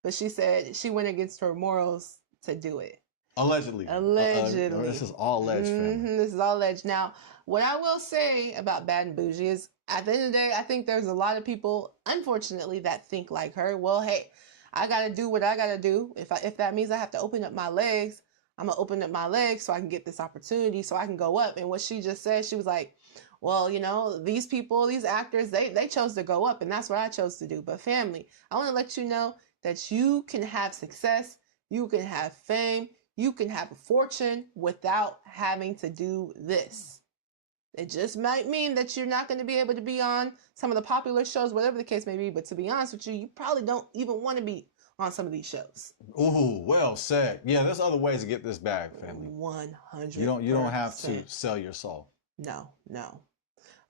but she said she went against her morals to do it. Allegedly. This is all alleged, family. This is all alleged. Now, what I will say about Bad and Bougie is, at the end of the day, I think there's a lot of people, unfortunately, that think like her. Well, hey, I gotta do what I gotta do. If that means I have to open up my legs, I'm gonna open up my legs so I can get this opportunity, so I can go up. And what she just said, she was like, well, you know, these people, these actors, they chose to go up, and that's what I chose to do. But family, I want to let you know that you can have success, you can have fame, you can have a fortune without having to do this. It just might mean that you're not going to be able to be on some of the popular shows, whatever the case may be. But to be honest with you, you probably don't even want to be on some of these shows. Ooh, well said. Yeah, there's other ways to get this bag, family. 100%. You don't have to sell your soul. No.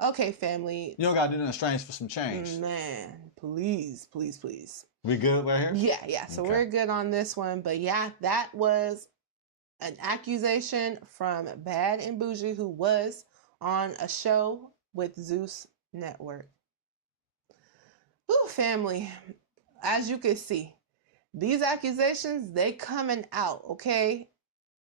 Okay, family. You don't got to do nothing strange for some change. Man, please. We good right here? Yeah. So we're good on this one. But yeah, that was an accusation from Bad and Bougie, who was on a show with Zeus Network. Ooh, family, as you can see, these accusations, they coming out, okay?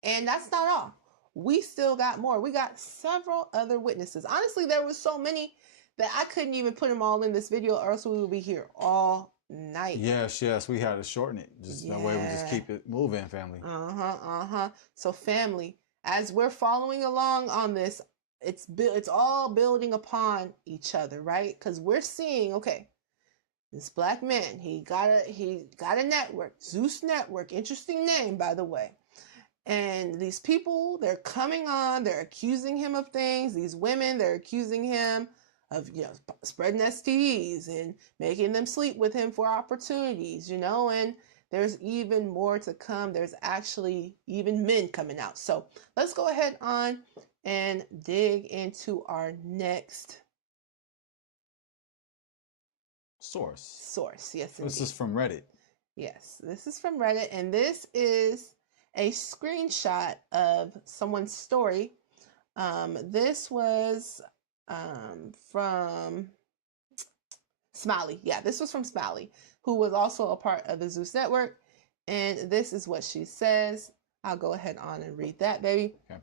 And that's not all. We still got more. We got several other witnesses. Honestly, there were so many that I couldn't even put them all in this video, or else we would be here all night. Yes, we had to shorten it. Just that way we just keep it moving, family. So family, as we're following along on this, it's all building upon each other, right? Because we're seeing, okay, this black man, he got a network, Zeus Network, interesting name, by the way. And these people, they're coming on, they're accusing him of things. These women, they're accusing him of, spreading STDs and making them sleep with him for opportunities, and there's even more to come. There's actually even men coming out. So let's go ahead on and dig into our next source. Yes, indeed. This is from Reddit. Yes, this is from Reddit, and this is a screenshot of someone's story. This was from Smiley. Yeah, this was from Smiley, who was also a part of the Zeus Network. And this is what she says. I'll go ahead on and read that, baby. Okay.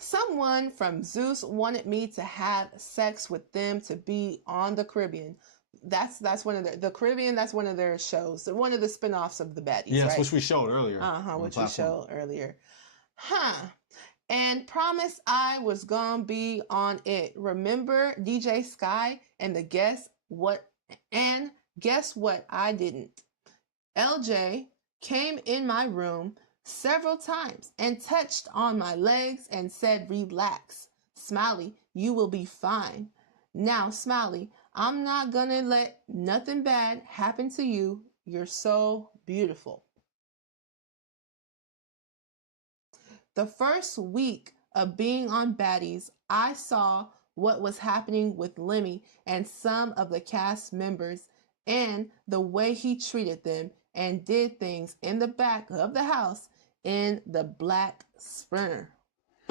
Someone from Zeus wanted me to have sex with them to be on the Caribbean. That's one of the Caribbean. That's one of their shows. One of the spinoffs of the baddies. Yes, right? Which we showed earlier. Which we showed earlier. And promised I was gonna be on it. Remember DJ Sky and the guess what? And guess what? I didn't. LJ came in my room several times and touched on my legs and said, "Relax, Smiley, you will be fine. Now, Smiley, I'm not gonna let nothing bad happen to you. You're so beautiful." The first week of being on Baddies, I saw what was happening with Lemmy and some of the cast members and the way he treated them and did things in the back of the house in the black Sprinter.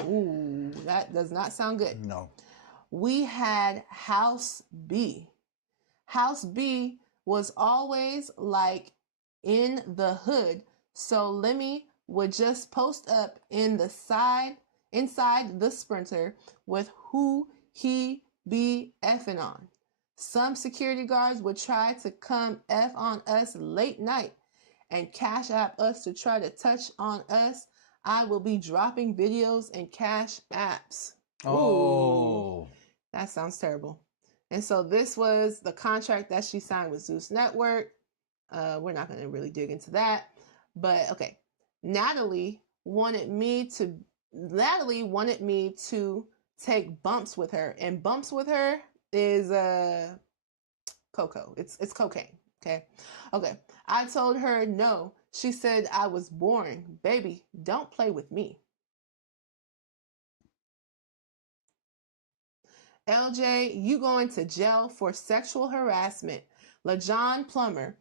Ooh, that does not sound good. No. We had House B. House B was always like in the hood, so Lemmy would just post up inside the Sprinter with who he be effing on. Some security guards would try to come F on us late night and cash app us to try to touch on us. I will be dropping videos and cash apps. Oh. Ooh, that sounds terrible. And so this was the contract that she signed with Zeus Network. We're not going to really dig into that. But okay. Natalie wanted me to take bumps with her. And bumps with her is cocoa. It's cocaine. Okay. I told her no. She said I was boring. Baby, don't play with me. LJ, you going to jail for sexual harassment. LaJohn Plummer,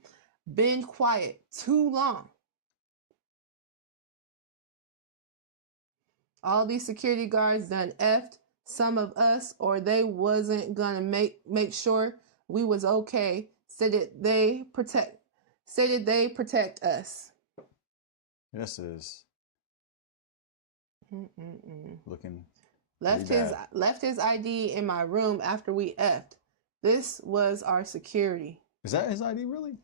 been quiet too long. All these security guards done effed some of us, or they wasn't gonna make sure we was okay. Stated they protect us. This is looking. Left his ID in my room after we effed. This was our security. Is that his ID really?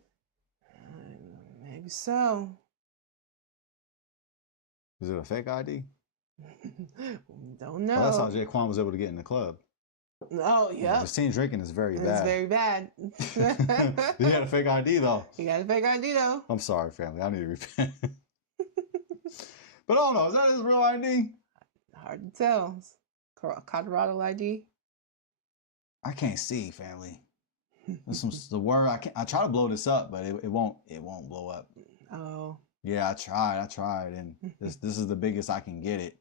Maybe so. Is it a fake ID? Don't know. Well, that's how Jaquan was able to get in the club. Oh, yeah. This teen drinking is very bad. It's very bad. He had a fake ID, though. He got a fake ID, though. I'm sorry, family. I need to repent. But I don't know. Is that his real ID? Hard to tell. Colorado ID? I can't see, family. The word I try to blow this up, but it won't blow up. Oh. Yeah, I tried, and this is the biggest I can get it.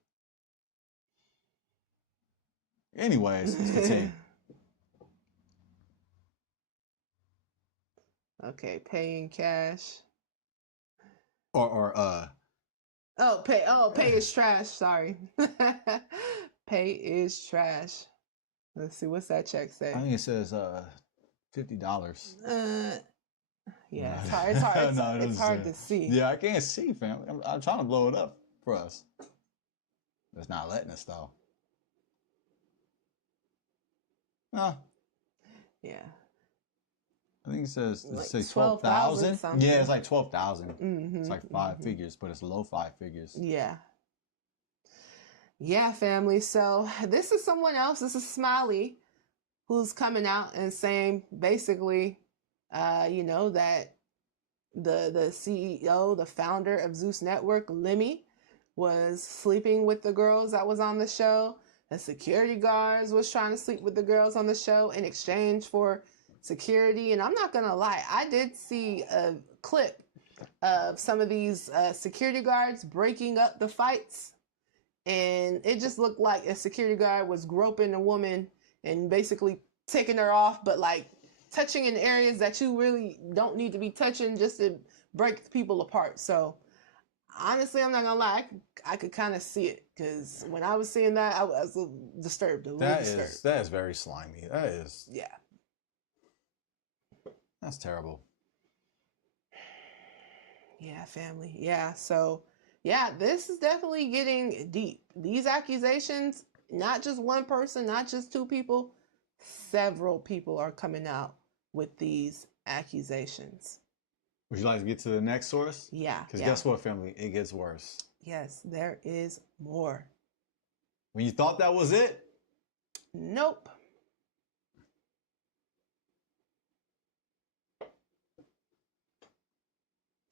Anyways, let's continue. Okay, pay in cash. Pay is trash. Sorry. Pay is trash. Let's see, what's that check say? I think it says $50. Yeah, it's hard. It's hard to see. Yeah, I can't see, family. I'm trying to blow it up for us. It's not letting us though. No. Yeah. I think it says like 12,000. Yeah, it's like 12,000. Mm-hmm, it's like five figures, but it's low five figures. Yeah. Yeah, family. So this is someone else. This is Smiley, who's coming out and saying basically, that the CEO, the founder of Zeus Network, Lemmy, was sleeping with the girls that was on the show. The security guards was trying to sleep with the girls on the show in exchange for security. And I'm not going to lie, I did see a clip of some of these security guards breaking up the fights. And it just looked like a security guard was groping a woman and basically taking her off, but like touching in areas that you really don't need to be touching just to break people apart. So honestly, I'm not gonna lie, I could kind of see it, because when I was seeing that, I was disturbed. That is very slimy. That is. Yeah. That's terrible. Yeah, family. Yeah. So yeah, this is definitely getting deep. These accusations, not just one person, not just two people, several people are coming out with these accusations. Would you like to get to the next source? Yeah. Because guess what, family? It gets worse. Yes, there is more. When you thought that was it? Nope.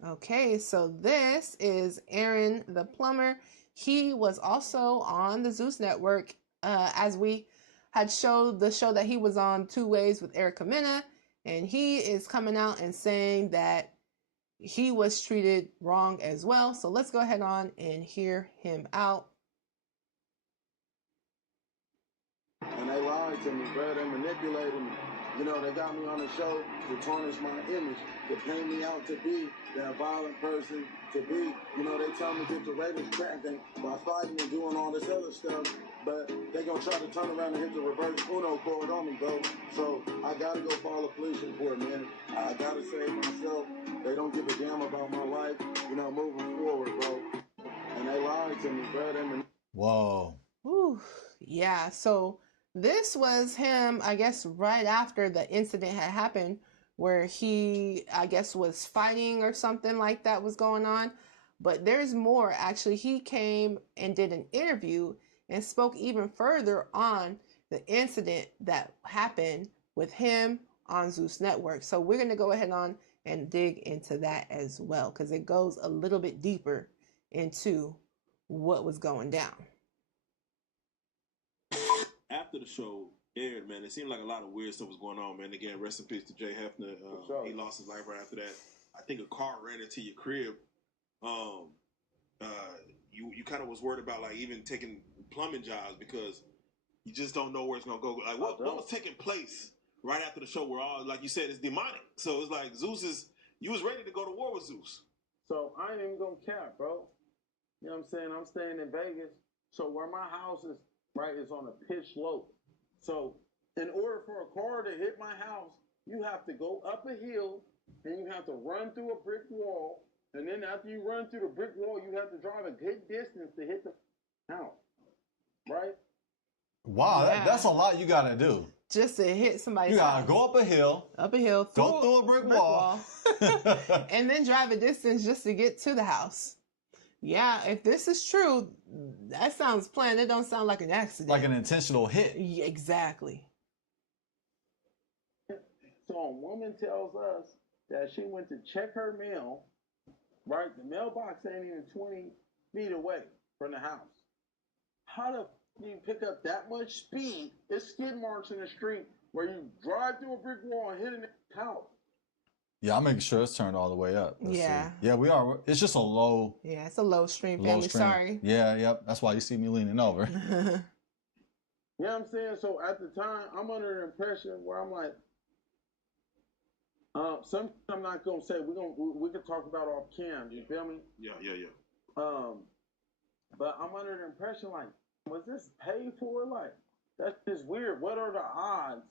Okay, so this is Aaron the Plumber. He was also on the Zeus Network, as we had showed the show that he was on, Two Ways with Erica Mena, and he is coming out and saying that he was treated wrong as well. So let's go ahead on and hear him out. And they lied to me, bro. They manipulated me. You know, they got me on the show to tarnish my image, to paint me out to be that violent person, to be, you know, they tell me to get the ratings cracking by fighting and doing all this other stuff, but they gonna try to turn around and hit the reverse Uno chord on me, bro. So I gotta go file a police report, man. I gotta save myself. They don't give a damn about my life, you know, moving forward, bro. And they lied to me, bro. Whoa. Ooh, yeah, so this was him, I guess, right after the incident had happened, where he, I guess, was fighting or something like that was going on. But there's more. Actually, he came and did an interview and spoke even further on the incident that happened with him on Zeus Network. So we're going to go ahead on and dig into that as well, because it goes a little bit deeper into what was going down. After the show aired, man, it seemed like a lot of weird stuff was going on, man. Again, rest in peace to Jay Hefner. He lost his life right after that. I think a car ran into your crib. You kind of was worried about like even taking plumbing jobs, because you just don't know where it's gonna go. Like what was taking place right after the show? Where all, like you said, it's demonic. So it's like you was ready to go to war with Zeus. So I ain't even gonna cap, bro. You know what I'm saying? I'm staying in Vegas. So where my house is, right, is on a pitch slope. So in order for a car to hit my house, you have to go up a hill and you have to run through a brick wall. And then after you run through the brick wall, you have to drive a good distance to hit the house. Right? Wow, Yeah. that's a lot you gotta do. Just to hit somebody's You gotta house. go up a hill, go through a brick wall. and then drive a distance just to get to the house. Yeah, if this is true, that sounds planned. It don't sound like an accident. Like an intentional hit. Yeah, exactly. So a woman tells us that she went to check her mail, right? The mailbox ain't even 20 feet away from the house. How the you pick up that much speed? It's skid marks in the street where you drive through a brick wall and hit a house. Yeah, I'm making sure it's turned all the way up. Let's Yeah. see. Yeah, we are. It's just a low. Yeah, it's a low stream, family. Sorry. Yeah, yep. That's why you see me leaning over. You know what I'm saying? So at the time, I'm under the impression where I'm like, something I'm not gonna say. We could talk about off cam. You feel me? Yeah. But I'm under the impression like, was this paid for? Like, that's just weird. What are the odds,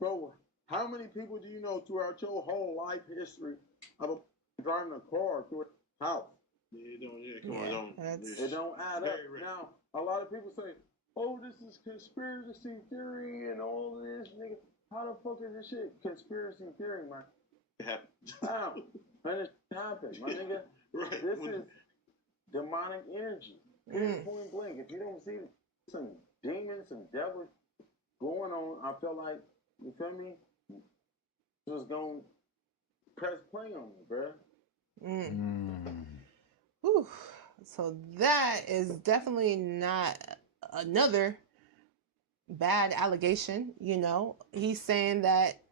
bro? How many people do you know throughout your whole life history of driving a car through a house? It don't add up. Now, a lot of people say, oh, this is conspiracy theory and all this, nigga. How the fuck is this shit conspiracy theory, man? It happened. How? Man, it happened, my nigga. Right. This is demonic energy. Point blank. If you don't see some demons, some devils going on, I feel like, you feel me? Just gonna press play on me, bro. Whew. So that is definitely not another bad allegation. You know, he's saying that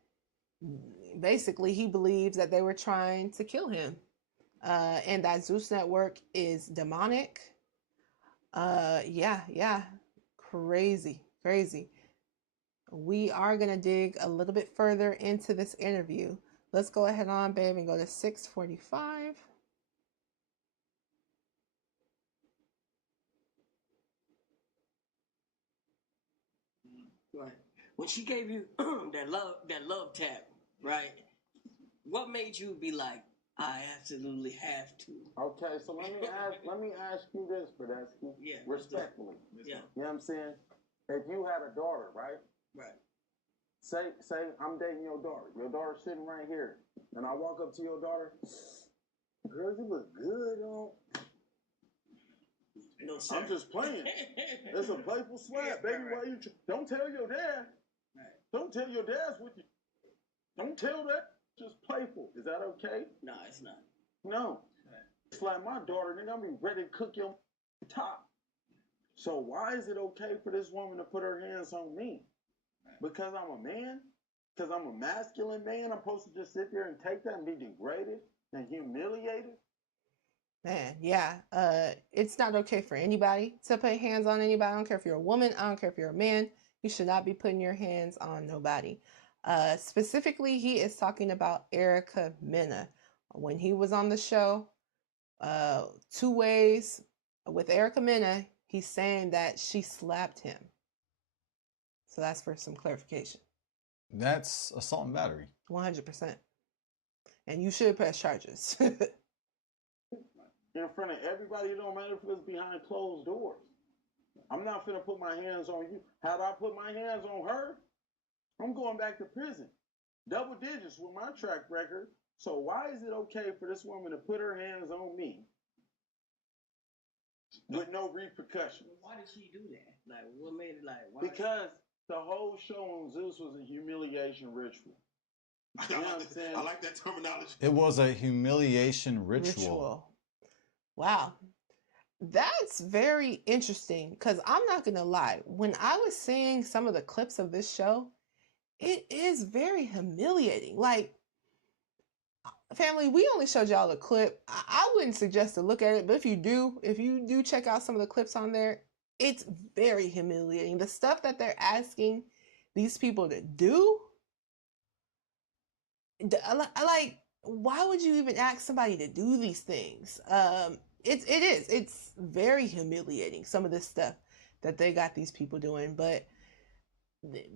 basically he believes that they were trying to kill him, and that Zeus Network is demonic. Yeah, crazy. We are going to dig a little bit further into this interview. Let's go ahead on, babe, and go to 645. Right. When she gave you that love tap, right? What made you be like, I absolutely have to? Okay, so let me ask you this, Bradesky. Yeah. Respectfully. Yeah. You know what I'm saying? If you had a daughter, right? Right. Say I'm dating your daughter. Your daughter's sitting right here. And I walk up to your daughter. Girl, you look good, No, sir. I'm just playing. It's a playful slap, baby. Right. Why you don't tell your dad. Right. Don't tell your dad's with you. Don't tell that. Just playful. Is that okay? No, it's not. No. Right. Slap my daughter, nigga. I'm be ready to cook your top. So why is it okay for this woman to put her hands on me? Because I'm a man? Because I'm a masculine man? I'm supposed to just sit there and take that and be degraded and humiliated? Man, yeah. It's not okay for anybody to put hands on anybody. I don't care if you're a woman. I don't care if you're a man. You should not be putting your hands on nobody. Specifically, he is talking about Erica Mena. When he was on the show, 2 Ways with Erica Mena, he's saying that she slapped him. So that's for some clarification. That's assault and battery. 100%. And you should press charges. In front of everybody, it don't matter if it's behind closed doors. I'm not finna put my hands on you. Had I put my hands on her, I'm going back to prison. Double digits with my track record. So why is it okay for this woman to put her hands on me with no repercussions? Why did she do that? Like, what made it like? Why? Because the whole show on Zeus was a humiliation ritual. You know what I'm saying? I like that terminology. It was a humiliation ritual. Wow. That's very interesting because I'm not going to lie. When I was seeing some of the clips of this show, it is very humiliating. Like, family, we only showed y'all the clip. I wouldn't suggest to look at it, but if you do check out some of the clips on there, it's very humiliating. The stuff that they're asking these people to do, like, why would you even ask somebody to do these things? It's very humiliating, some of this stuff that they got these people doing, but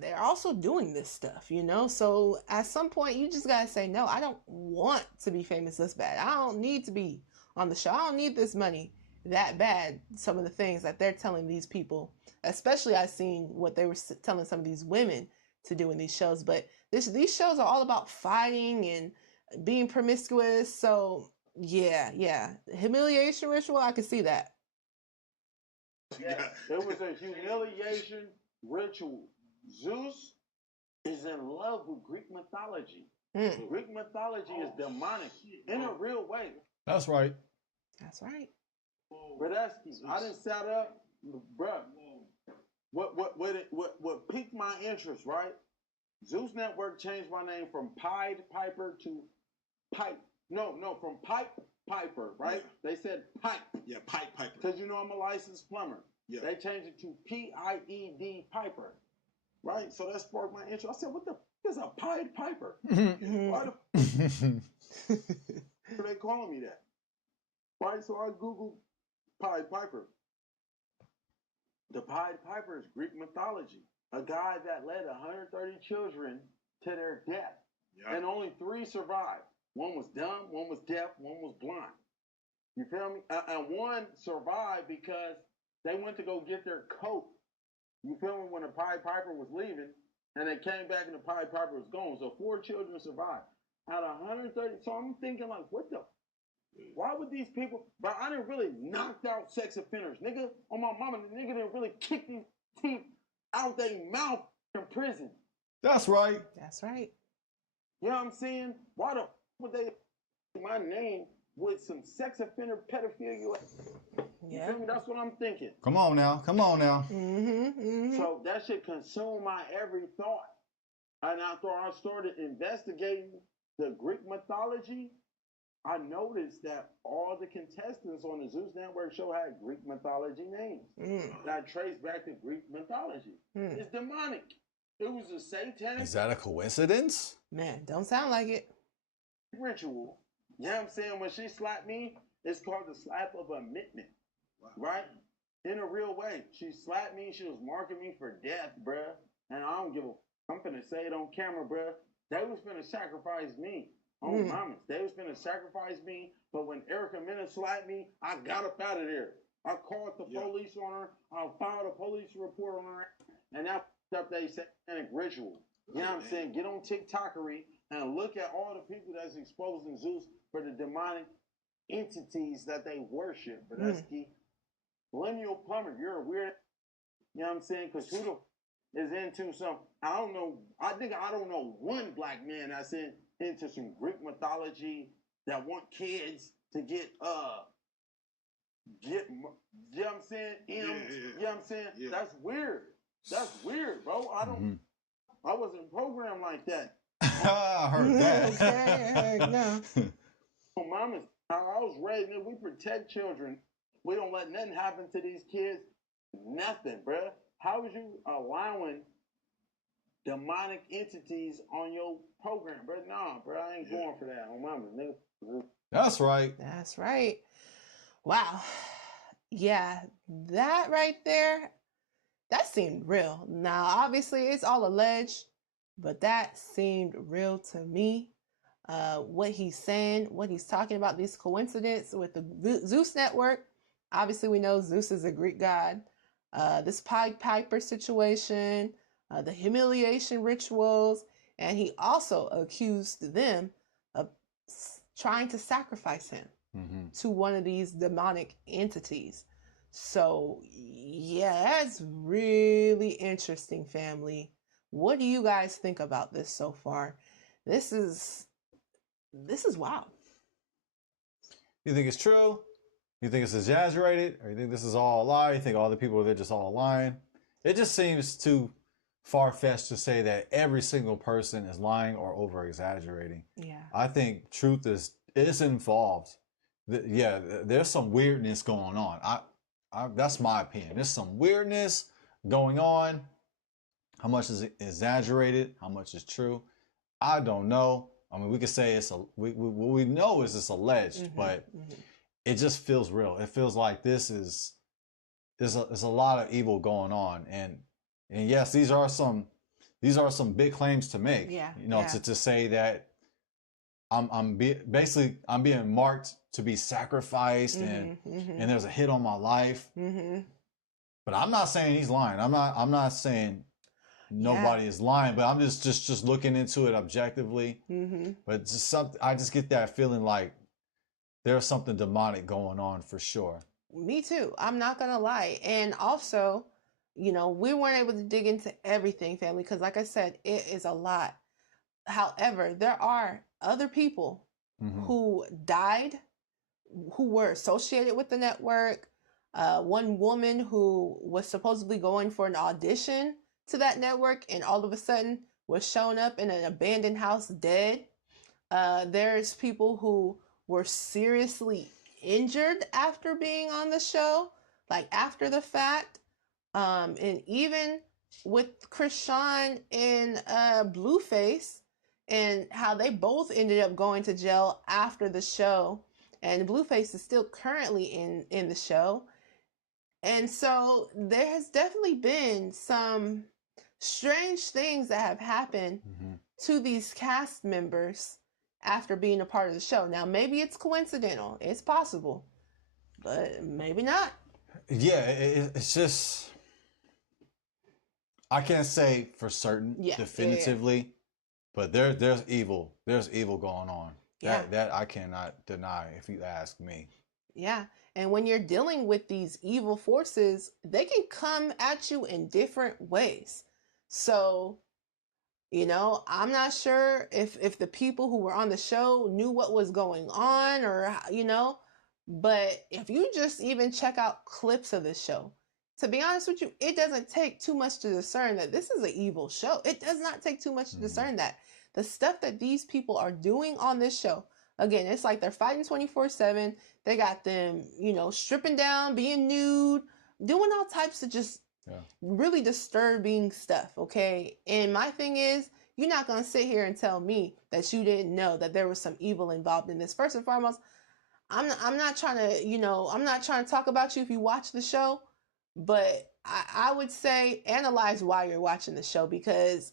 they're also doing this stuff, you know? So at some point, you just gotta say, no, I don't want to be famous this bad. I don't need to be on the show. I don't need this money that bad. Some of the things that they're telling these people, especially I've seen what they were telling some of these women to do in these shows, but these shows are all about fighting and being promiscuous. So yeah. Humiliation ritual, I can see that. Yeah, it was a humiliation ritual. Zeus is in love with Greek mythology. Greek mythology is demonic in a real way. That's right. That's right. Bradesky, I done sat up, bruh. What piqued my interest, right? Zeus Network changed my name from Pied Piper to Pipe. No, from Pipe Piper, right? Yeah. They said Pipe. Yeah, Pipe Piper. Because you know I'm a licensed plumber. Yeah. They changed it to Pied Piper, right? So that sparked my interest. I said, what the f is a Pied Piper? Why the f are they calling me that? Right? So I Googled Pied Piper. The Pied Piper is Greek mythology. A guy that led 130 children to their death. Yeah. And only 3 survived. One was dumb, one was deaf, one was blind. You feel me? And one survived because they went to go get their coat. You feel me? When the Pied Piper was leaving, and they came back and the Pied Piper was gone. So 4 children survived. Out of 130, so I'm thinking like, what the? Why would these people? But I didn't really knock out sex offenders, nigga. On my mama, the nigga didn't really kick these teeth out their mouth in prison. That's right. That's right. You know what I'm saying? Why the would they my name with some sex offender pedophilia? Yeah. You feel me? That's what I'm thinking. Come on now. So that should consume my every thought. And after I started investigating the Greek mythology, I noticed that all the contestants on the Zeus Network show had Greek mythology names that trace back to Greek mythology. It's demonic. It was a satanic. Is that a coincidence? Man, don't sound like it. Ritual. You know what I'm saying? When she slapped me, it's called the slap of amendment. Right? In a real way. She slapped me. She was marking me for death, bruh. And I don't give a. I'm finna say it on camera, bruh. They was finna sacrifice me. On mamas. They was finna sacrifice me. But when Erica Mena slapped me, I got up out of there. I called the police on her. I filed a police report on her. And that's stuff they satanic ritual. You know what I'm saying? Get on TikTokery and look at all the people that's exposing Zeus for the demonic entities that they worship. Bradesky. Lemuel Plummer, you're a weird. You know what I'm saying? Because who the is into some? I don't know. I don't know one black man that's into some Greek mythology that want kids to get you know what I'm saying? You know what I'm saying? Yeah. That's weird. That's weird, bro. I wasn't programmed like that. I heard that. Okay, no. Mama, I was raised, we protect children. We don't let nothing happen to these kids. Nothing, bruh. How is you allowing demonic entities on your program, bruh? Nah, bruh, I ain't going for that on mama, nigga. That's right. That's right. Wow. Yeah, that right there, that seemed real. Now, obviously, it's all alleged, but that seemed real to me. What he's saying, what he's talking about, this coincidence with the Zeus Network. Obviously, we know Zeus is a Greek god. This Pied Piper situation, the humiliation rituals, and he also accused them of trying to sacrifice him to one of these demonic entities. So, yeah, that's really interesting, family. What do you guys think about this so far? This is wild. You think it's true? You think it's exaggerated? Or you think this is all a lie? You think all the people are just all lying? It just seems too far-fetched to say that every single person is lying or over-exaggerating. Yeah. I think truth is involved. Yeah, there's some weirdness going on. That's my opinion. There's some weirdness going on. How much is exaggerated? How much is true? I don't know. I mean, we could say what we know is it's alleged, but it just feels real. It feels like there's a lot of evil going on, and yes, these are some big claims to make. Yeah, to say that I'm being marked to be sacrificed, and there's a hit on my life. But I'm not saying he's lying. I'm not saying nobody is lying, but I'm just looking into it objectively. But just I just get that feeling like there's something demonic going on for sure. Me too. I'm not gonna lie. And also, we weren't able to dig into everything, family, because like I said, it is a lot. However, there are other people who died, who were associated with the network. One woman who was supposedly going for an audition to that network and all of a sudden was shown up in an abandoned house dead. There's people who were seriously injured after being on the show, like after the fact. And even with Krishan and Blueface, and how they both ended up going to jail after the show, and Blueface is still currently in the show. And so there has definitely been some strange things that have happened to these cast members after being a part of the show. Now, maybe it's coincidental. It's possible, but maybe not. Yeah, it's just, I can't say for certain definitively, but there's evil. There's evil going on. That I cannot deny if you ask me. Yeah. And when you're dealing with these evil forces, they can come at you in different ways. So, I'm not sure if the people who were on the show knew what was going on or, but if you just even check out clips of the show, to be honest with you, it doesn't take too much to discern that this is an evil show. It does not take too much to discern that. The stuff that these people are doing on this show, again, it's like they're fighting 24/7. They got them, stripping down, being nude, doing all types of just really disturbing stuff, okay? And my thing is, you're not going to sit here and tell me that you didn't know that there was some evil involved in this. First and foremost, I'm not trying to, I'm not trying to talk about you if you watch the show, but I would say analyze why you're watching the show, because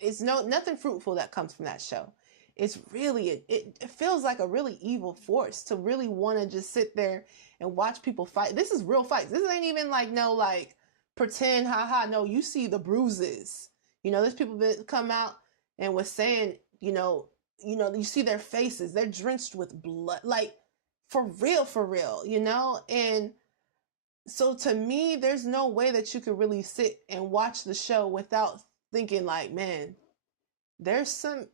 it's nothing fruitful that comes from that show. It's really, it feels like a really evil force to really want to just sit there and watch people fight. This is real fights. This ain't even like pretend, haha. No, you see the bruises. There's people that come out and was saying, you see their faces. They're drenched with blood, like for real, And so to me, there's no way that you could really sit and watch the show without thinking like, man, there's some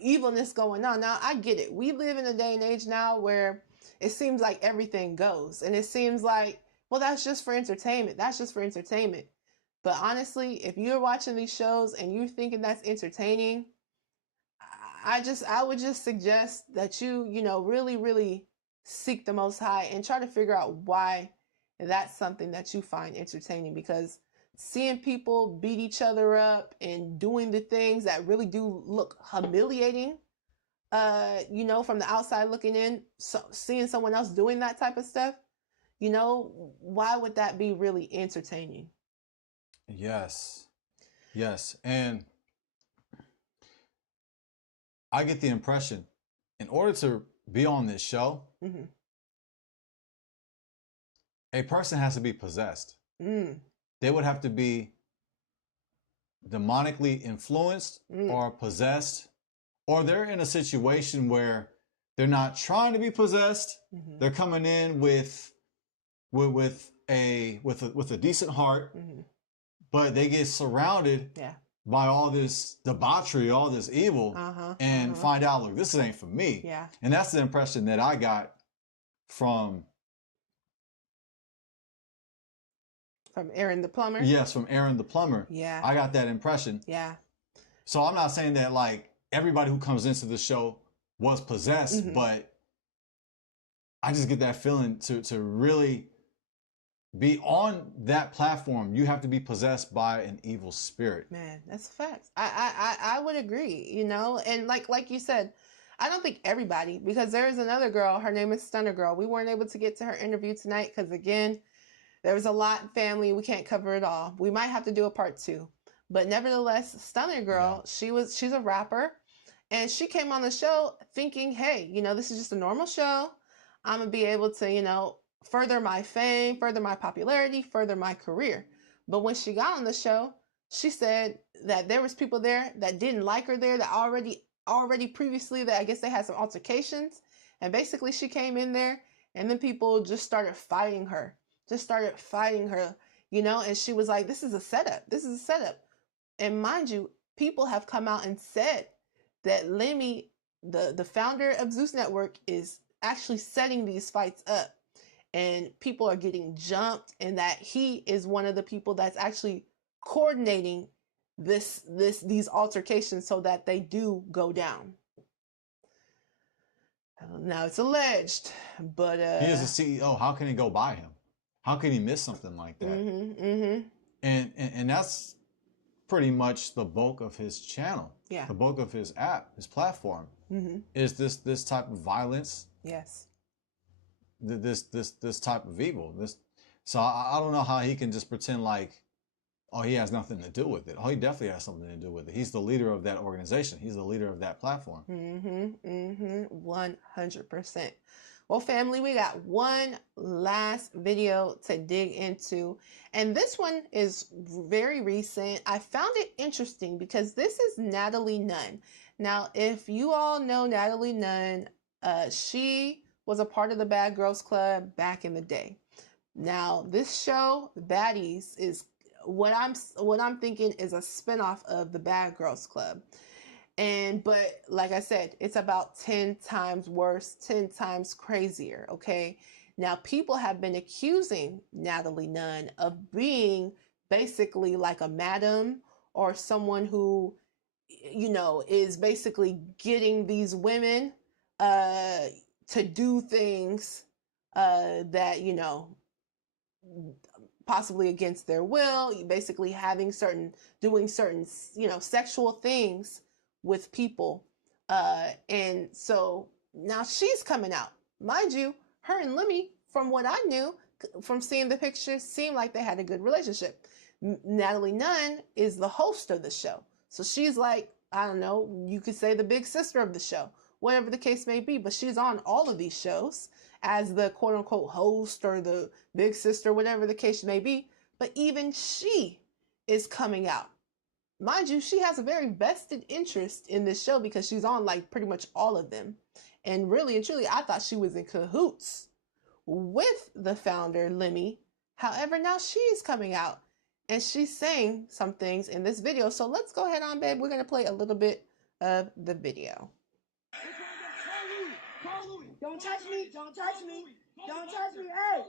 evilness going on. Now, I get it. We live in a day and age now where it seems like everything goes. And it seems like, well, that's just for entertainment. That's just for entertainment. But honestly, if you're watching these shows and you're thinking that's entertaining, I would just suggest that you, really, really seek the Most High and try to figure out why that's something that you find entertaining. Because seeing people beat each other up and doing the things that really do look humiliating, from the outside looking in, so seeing someone else doing that type of stuff, why would that be really entertaining? Yes. And I get the impression, in order to be on this show, a person has to be possessed. They would have to be demonically influenced or possessed, or they're in a situation where they're not trying to be possessed. They're coming in with a decent heart, but they get surrounded by all this debauchery, all this evil, and find out, look, this ain't for me. Yeah. And that's the impression that I got from Aaron the Plumber? Yes, from Aaron the Plumber. Yeah. I got that impression. Yeah. So I'm not saying that like everybody who comes into the show was possessed, but I just get that feeling to really be on that platform, you have to be possessed by an evil spirit. Man, that's a fact. I would agree, you know, and like you said, I don't think everybody, because there is another girl, her name is Stunner Girl. We weren't able to get to her interview tonight because, again, there was a lot, family. We can't cover it all. We might have to do a part 2. But nevertheless, Stunner Girl, yeah. She's a rapper, and she came on the show thinking, hey, you know, this is just a normal show. I'm going to be able to, you know, further my fame, further my popularity, further my career. But when she got on the show, she said that there was people there that didn't like her there, that already previously, that I guess they had some altercations. And basically she came in there, and then people just started fighting her, you know, and she was like, this is a setup. And mind you, people have come out and said that Lemmy, the founder of Zeus Network, is actually setting these fights up, and people are getting jumped, and that he is one of the people that's actually coordinating these altercations so that they do go down. Now it's alleged, but he is the CEO. How can it go by him? How can he miss something like that? And that's pretty much the bulk of his channel. Yeah. The bulk of his app, his platform, is this type of violence. Yes. This type of evil. So I don't know how he can just pretend like, oh, he has nothing to do with it. Oh, he definitely has something to do with it. He's the leader of that organization. He's the leader of that platform. 100%. Well, family, we got one last video to dig into, and this one is very recent. I found it interesting because this is Natalie Nunn. Now, if you all know Natalie Nunn, she was a part of the Bad Girls Club back in the day. Now, this show, Baddies, is what I'm thinking is a spinoff of the Bad Girls Club. But like I said, it's about 10 times worse, 10 times crazier, okay? Now, people have been accusing Natalie Nunn of being basically like a madam, or someone who, you know, is basically getting these women to do things that, you know, possibly against their will, basically doing certain, you know, sexual things with people. And so now she's coming out. Mind you, her and Lemmy, from what I knew, from seeing the pictures, seemed like they had a good relationship. Natalie Nunn is the host of the show. So she's like, I don't know, you could say the big sister of the show, whatever the case may be, but she's on all of these shows as the quote unquote host or the big sister, whatever the case may be. But even she is coming out. Mind you, she has a very vested interest in this show because she's on like pretty much all of them. And really and truly, I thought she was in cahoots with the founder, Lemmy. However, now she's coming out and she's saying some things in this video. So let's go ahead on, babe. We're going to play a little bit of the video. Don't touch me. Don't touch me. Don't touch me. Hey,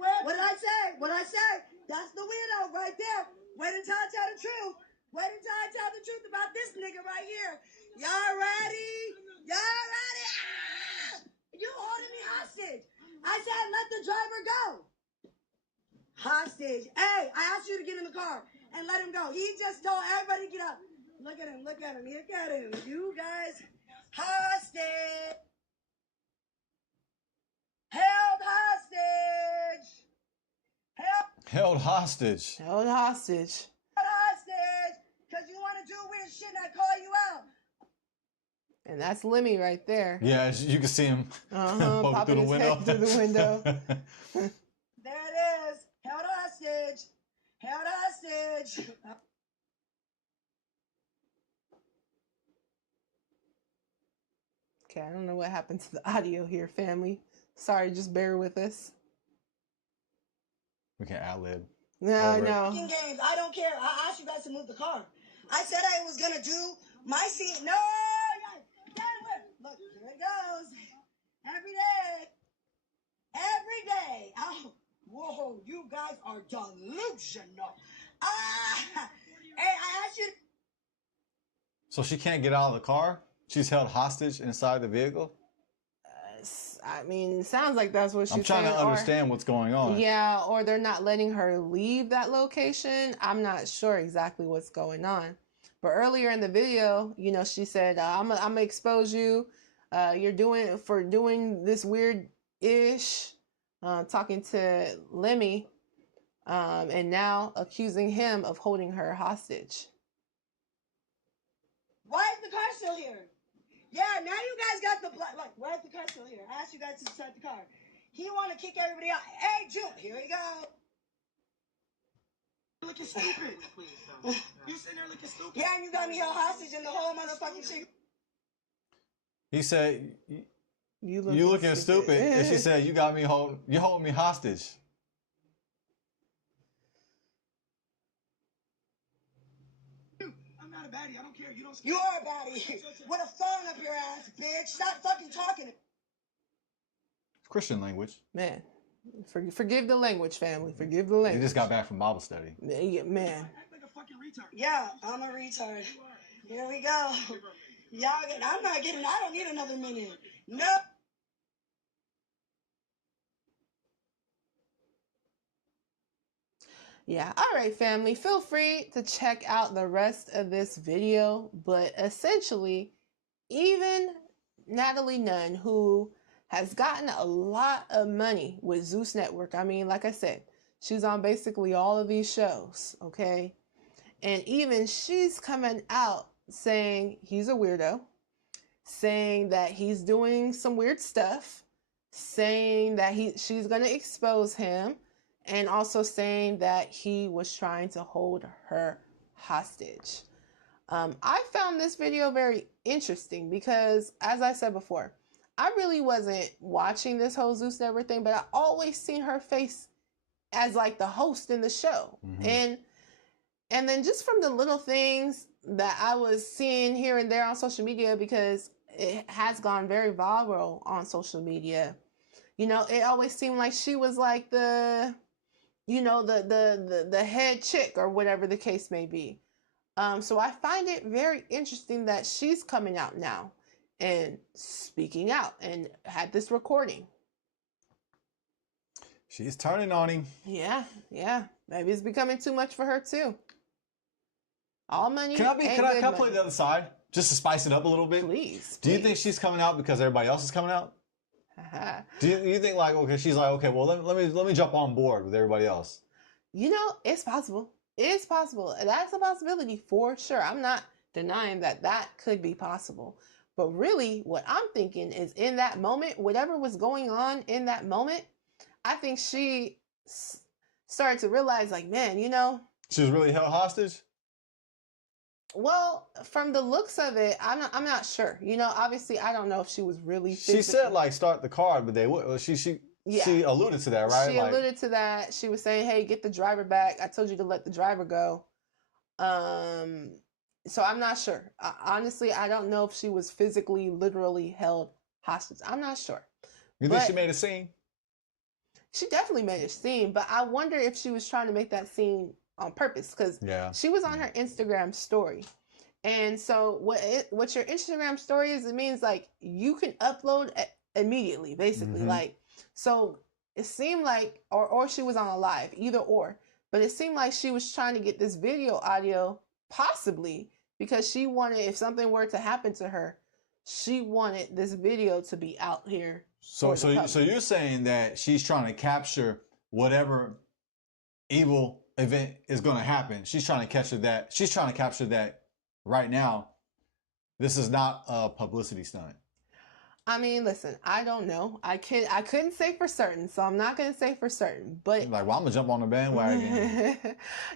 what did I say? What did I say? That's the weirdo right there. Wait until I tell the truth. Wait until I tell the truth about this nigga right here. Y'all ready? Y'all ready? Ah! You holding me hostage. I said let the driver go. Hostage. Hey, I asked you to get in the car and let him go. He just told everybody to get up. Look at him. Look at him. Look at him. You guys, hostage. Held hostage. Held hostage. Held hostage. Because you want to do weird shit and I call you out. And that's Lemmy right there. Yeah, you can see him poking through the window. Through the window. There it is. Held hostage. Held hostage. Okay, I don't know what happened to the audio here, family. Sorry, just bear with us. We can ad-lib. No, no. Games. I don't care. I asked you guys to move the car. I said I was going to do my scene. No! Look, here it goes. Every day. Every day. Oh, whoa, you guys are delusional. Hey, I asked you to... So she can't get out of the car? She's held hostage inside the vehicle? I mean, it sounds like that's what she's I'm trying saying, to understand what's going on. Yeah, or they're not letting her leave that location. I'm not sure exactly what's going on. But earlier in the video, you know, she said, I'm gonna expose you. You're doing this weird-ish, talking to Lemmy, and now accusing him of holding her hostage. Why is the car still here? Yeah, now you guys got the black. Like, why is the car still here? I asked you guys to start the car. He want to kick everybody out. Hey, June, here we go. Looking stupid. You sitting there looking stupid. Yeah, and you got me held hostage in the whole motherfucking shit. He said, "You looking stupid," and she said, "You holding me hostage." I'm not a baddie. I don't care. You don't. You are a baddie with a phone up your ass, bitch. Stop fucking talking. Christian language. Man, forgive the language, family. Forgive the language. You just got back from Bible study. Man. Act like a fucking retard. Yeah, I'm a retard. Here we go. I'm not getting. I don't need another minute. No. Yeah, all right, family. Feel free to check out the rest of this video. But essentially, even Natalie Nunn, who has gotten a lot of money with Zeus Network. I mean, like I said, she's on basically all of these shows, okay? And even she's coming out saying he's a weirdo, saying that he's doing some weird stuff, saying that she's going to expose him, and also saying that he was trying to hold her hostage. I found this video very interesting because, as I said before, I really wasn't watching this whole Zeus Network thing, but I always seen her face as like the host in the show. Mm-hmm. And then just from the little things that I was seeing here and there on social media, because it has gone very viral on social media, you know, it always seemed like she was like the head chick or whatever the case may be. So I find it very interesting that she's coming out now and speaking out and had this recording. She's turning on him. Yeah. Maybe it's becoming too much for her too. All money. Can I play the other side just to spice it up a little bit? Please. Do you think she's coming out because everybody else is coming out? Do you think like, okay, she's like, okay, well let me jump on board with everybody else? You know, it's possible. It's possible. That's a possibility for sure. I'm not denying that could be possible. But really, what I'm thinking is in that moment, whatever was going on in that moment, I think she started to realize, like, man, you know, she was really held hostage. Well, from the looks of it, I'm not sure. You know, obviously, I don't know if she was really. She said like start the car, but they would. She alluded to that, right? She alluded to that. She was saying, "Hey, get the driver back. I told you to let the driver go." So I'm not sure. Honestly, I don't know if she was physically, literally held hostage. I'm not sure. You think she made a scene? She definitely made a scene, but I wonder if she was trying to make that scene on purpose, because she was on her Instagram story. And so what your Instagram story is, it means like you can upload immediately, basically. Mm-hmm. Like, so it seemed like, or she was on a live, either or, but it seemed like she was trying to get this video audio possibly because she wanted, if something were to happen to her, she wanted this video to be out here. So you're saying that she's trying to capture whatever evil event is going to happen. She's trying to capture that. She's trying to capture that right now. This is not a publicity stunt. I mean, listen, I don't know. I couldn't say for certain, so I'm not going to say for certain. But like, well, I'm gonna jump on the bandwagon.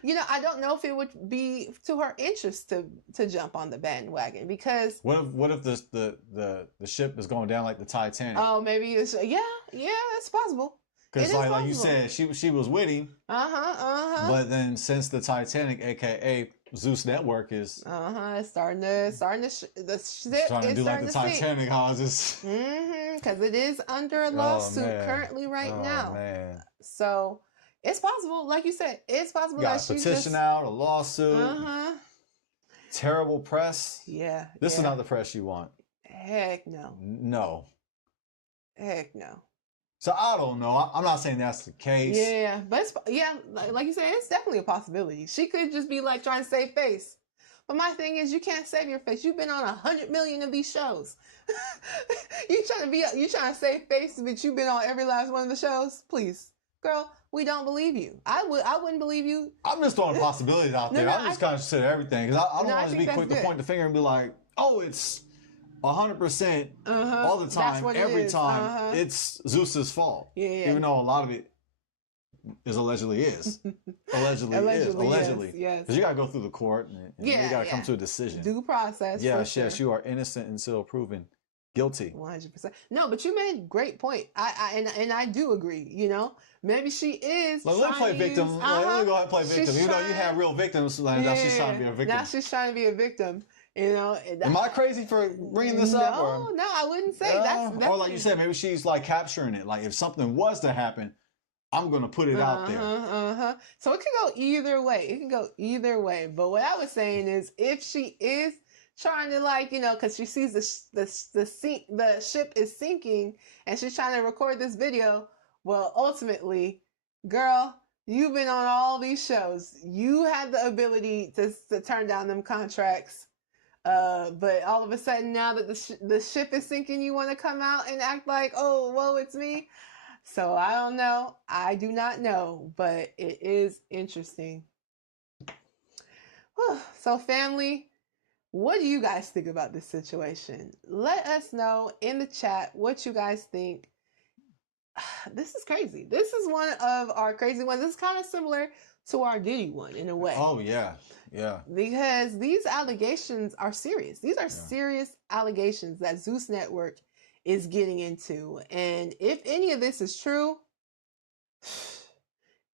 You know, I don't know if it would be to her interest to jump on the bandwagon, because what if the ship is going down like the Titanic? Oh, maybe it's it's possible. Because like you said, she was witty. But then since the Titanic, aka Zeus Network, is it's starting to trying to do like the Titanic houses. Because it is under a lawsuit currently right now. Man. So it's possible, like you said, it's possible that she's petition out, a lawsuit. Terrible press. Yeah. This is not the press you want. Heck no. No. Heck no. So I don't know. I'm not saying that's the case. Yeah, but it's, like you said, it's definitely a possibility. She could just be like trying to save face. But my thing is, you can't save your face. You've been on 100 million of these shows. you trying to save face, but you've been on every last one of the shows. Please, girl, we don't believe you. I wouldn't believe you. I'm just throwing possibilities out there. I'm just kind of consider everything because I don't want to be quick to point the finger and be like, oh, it's 100% all the time, every time. It's Zeus's fault. Yeah. Even though a lot of it is allegedly. Yes. Because you got to go through the court and you got to come to a decision. Due process. Yes, you are innocent until proven guilty. 100%. No, but you made a great point. I do agree. You know, maybe she is. Let me play victim. Let me go ahead and play victim. Even though you have real victims, now she's trying to be a victim. Now she's trying to be a victim. You know, am I crazy for bringing this up? No, I wouldn't say that's or like you said, maybe she's like capturing it. Like if something was to happen, I'm gonna put it out there. So it could go either way. But what I was saying is, if she is trying to, like, you know, because she sees the ship is sinking and she's trying to record this video, well, ultimately, girl, you've been on all these shows. You had the ability to turn down them contracts. But all of a sudden, now that the ship is sinking, you want to come out and act like, oh, whoa, it's me. So I don't know. I do not know, but it is interesting. So family, what do you guys think about this situation? Let us know in the chat what you guys think. This is crazy. This is one of our crazy ones. This is kind of similar to our Diddy one in a way. Oh, yeah. Yeah. Because these allegations are serious. These are serious allegations that Zeus Network is getting into. And if any of this is true,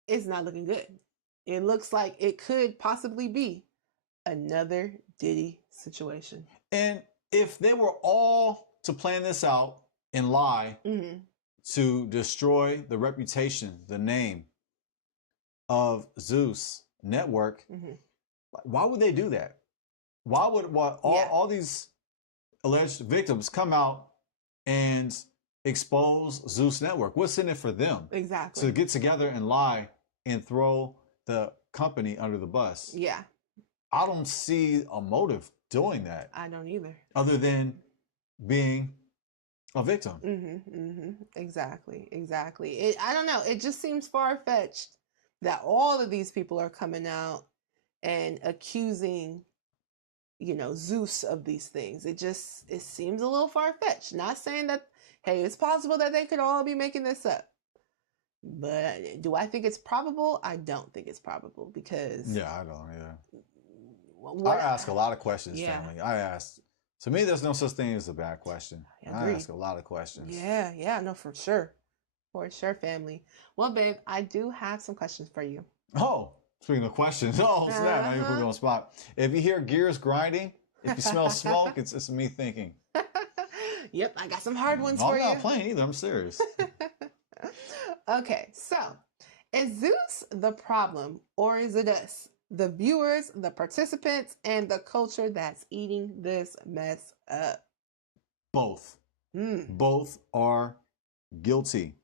it's not looking good. It looks like it could possibly be another Diddy situation. And if they were all to plan this out and lie to destroy the reputation, the name of Zeus Network, why would they do that? Why would all these alleged victims come out and expose Zeus Network? What's in it for them? Exactly. To get together and lie and throw the company under the bus. Yeah. I don't see a motive doing that. I don't either. Other than being a victim. Exactly. I don't know. It just seems far-fetched that all of these people are coming out and accusing, you know, Zeus of these things. It seems a little far-fetched. Not saying that, hey, it's possible that they could all be making this up. But do I think it's probable? I don't think it's probable because... Yeah, I don't either. I ask a lot of questions, family. To me, there's no such thing as a bad question. I ask a lot of questions. Yeah, no, for sure. For sure, family. Well, babe, I do have some questions for you. Oh, speaking of questions. Oh, snap. Now you put me on the spot. If you hear gears grinding, if you smell smoke, it's me thinking. Yep, I got some hard ones for you. I'm not playing either. I'm serious. Okay, so is Zeus the problem or is it us? The viewers, the participants, and the culture that's eating this mess up? Both. Both are guilty.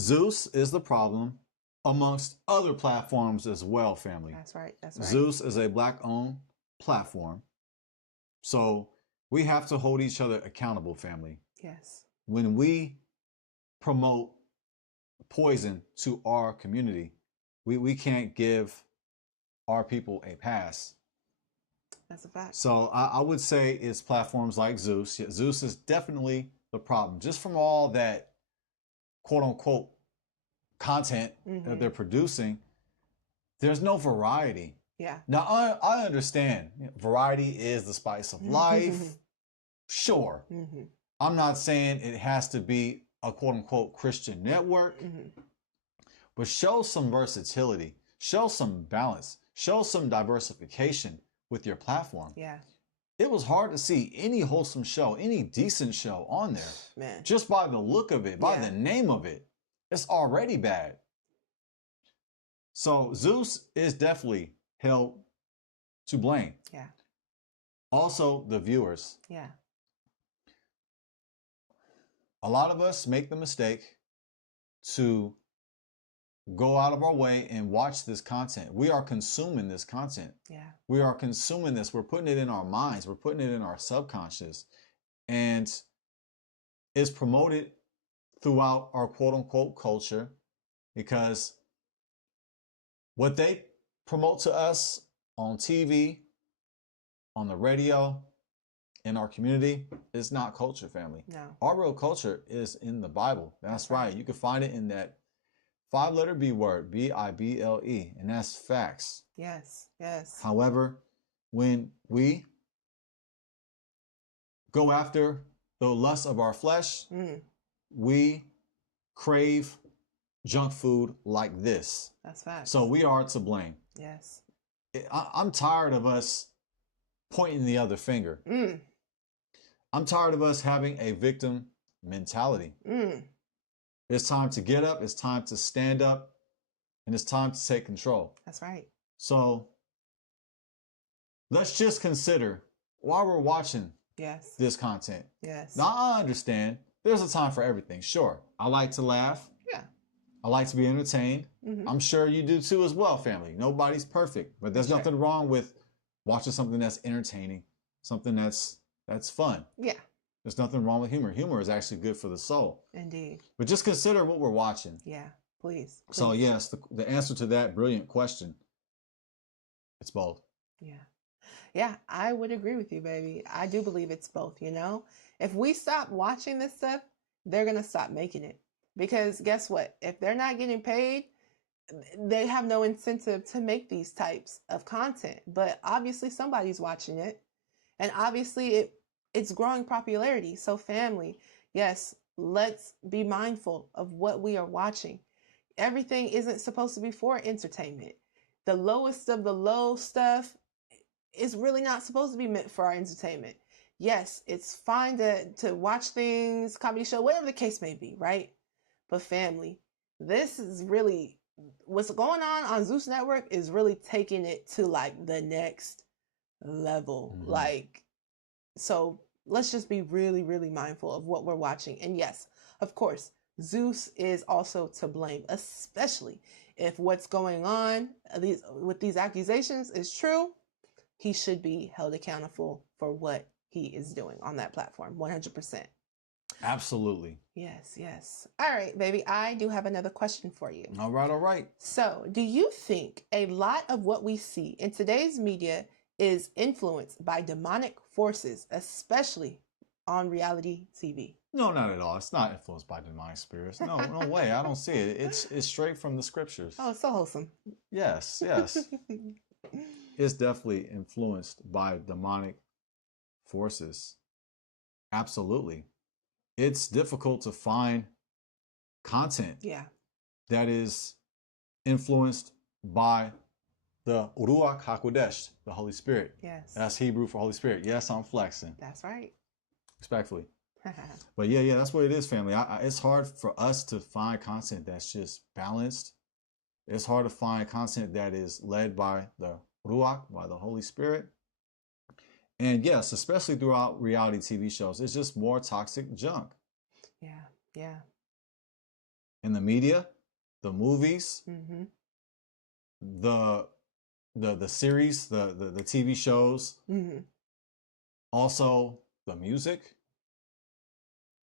Zeus is the problem amongst other platforms as well, family. That's right. Zeus is a Black-owned platform. So we have to hold each other accountable, family. Yes. When we promote poison to our community, we can't give our people a pass. That's a fact. So I would say it's platforms like Zeus. Yeah, Zeus is definitely the problem. Just from all that quote unquote content that they're producing, there's no variety. Yeah. Now I understand variety is the spice of life. Sure. I'm not saying it has to be a quote unquote Christian network. But show some versatility, show some balance, show some diversification with your platform. Yeah. It was hard to see any wholesome show, any decent show on there. Man. Just by the look of it, by the name of it. It's already bad. So Zeus is definitely held to blame. Yeah. Also, the viewers. Yeah. a lot of us make the mistake to go out of our way and watch this content. We are consuming this content. Yeah. We are consuming this. We're putting it in our minds. We're putting it in our subconscious. And it's promoted throughout our quote unquote culture, because what they promote to us on TV, on the radio, in our community is not culture, family. No. Our real culture is in the Bible. That's right. You can find it in that 5-letter B word, Bible, and that's facts. Yes, yes. However, when we go after the lust of our flesh, we crave junk food like this. That's facts. So we are to blame. Yes. I'm tired of us pointing the other finger. I'm tired of us having a victim mentality. It's time to get up. It's time to stand up. And it's time to take control. That's right. So let's just consider while we're watching this content. Yes. Now, I understand there's a time for everything. Sure. I like to laugh. Yeah. I like to be entertained. I'm sure you do too as well, family. Nobody's perfect, but there's nothing wrong with watching something that's entertaining, something that's fun. Yeah. There's nothing wrong with humor. Humor is actually good for the soul. Indeed. But just consider what we're watching. Yeah, please. So yes, the answer to that brilliant question, it's both. Yeah. Yeah, I would agree with you, baby. I do believe it's both, you know? If we stop watching this stuff, they're going to stop making it. Because guess what? If they're not getting paid, they have no incentive to make these types of content. But obviously somebody's watching it. And obviously it's growing popularity. So family, yes, let's be mindful of what we are watching. Everything isn't supposed to be for entertainment. The lowest of the low stuff is really not supposed to be meant for our entertainment. Yes, it's fine to watch things, comedy show, whatever the case may be, right? But family, this is really, what's going on Zeus Network is really taking it to like the next level. Like, so let's just be really, really mindful of what we're watching. And yes, of course, Zeus is also to blame, especially if what's going on with these accusations is true. He should be held accountable for what he is doing on that platform, 100%. Absolutely. Yes, yes. All right, baby, I do have another question for you. All right, all right. So, do you think a lot of what we see in today's media is influenced by demonic forces, especially on reality TV? No, not at all. It's not influenced by demonic spirits. No, no way. I don't see it. It's straight from the scriptures. Oh, it's so wholesome. Yes, yes. It's definitely influenced by demonic forces. Absolutely. It's difficult to find content that is influenced by the Ruach HaKodesh, the Holy Spirit. Yes. That's Hebrew for Holy Spirit. Yes, I'm flexing. That's right. Respectfully. But yeah, that's what it is, family. It's hard for us to find content that's just balanced. It's hard to find content that is led by the Ruach, by the Holy Spirit. And yes, especially throughout reality TV shows, it's just more toxic junk. Yeah, yeah. In the media, the movies, the series, the TV shows, also the music.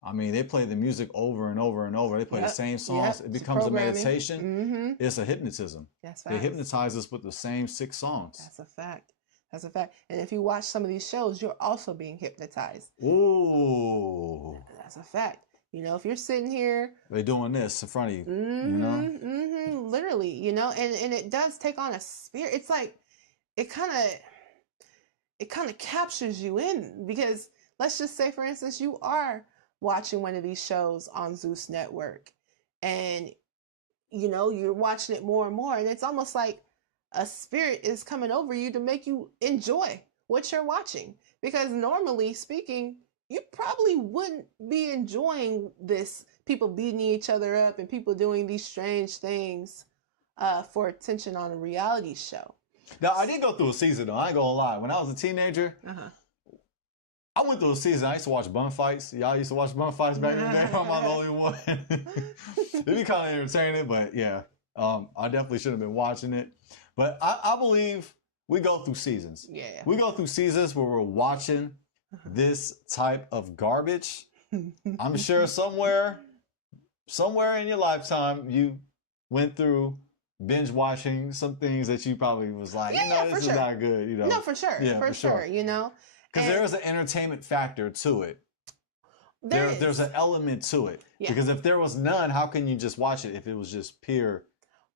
I mean, they play the music over and over and over. They play the same songs. It becomes a meditation. It's a hypnotism. That's They hypnotize us with the same 6 songs. That's a fact. That's a fact. And if you watch some of these shows, you're also being hypnotized. Ooh. That's a fact. You know, if you're sitting here, they're doing this in front of you, you know? Literally, you know, and it does take on a spirit. It's like, it kind of captures you in, because let's just say, for instance, you are watching one of these shows on Zeus Network and, you know, you're watching it more and more, and it's almost like a spirit is coming over you to make you enjoy what you're watching. Because normally speaking, you probably wouldn't be enjoying this, people beating each other up and people doing these strange things for attention on a reality show. Now, I did go through a season, though. I ain't gonna lie. When I was a teenager, I went through a season. I used to watch bun fights. Y'all used to watch bun fights back in the day. I'm not the only one. It'd be kind of entertaining, but yeah, I definitely should have been watching it. But I believe we go through seasons. Yeah. We go through seasons where we're watching this type of garbage. I'm sure somewhere in your lifetime, you went through binge watching some things that you probably was like, this is not good. No, for sure. Yeah, for sure. Because there is an entertainment factor to it. There's an element to it. Yeah. Because if there was none, how can you just watch it if it was just pure,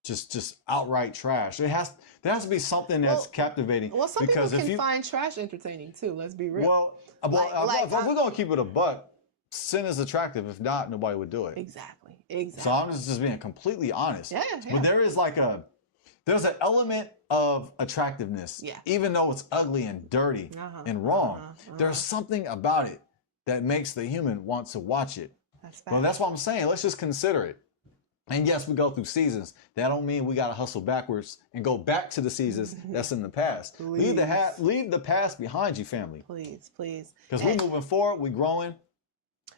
just outright trash? There has to be something that's captivating. Well, some people can find trash entertaining too. Let's be real. If we're gonna keep it a buck, sin is attractive. If not, nobody would do it. Exactly. So I'm just being completely honest. Yeah. But there is there's an element of attractiveness, even though it's ugly and dirty and wrong. There's something about it that makes the human want to watch it. That's what I'm saying. Let's just consider it. And yes, we go through seasons. That don't mean we got to hustle backwards and go back to the seasons that's in the past. Leave the past behind you, family. Please. Because we're moving forward, we're growing,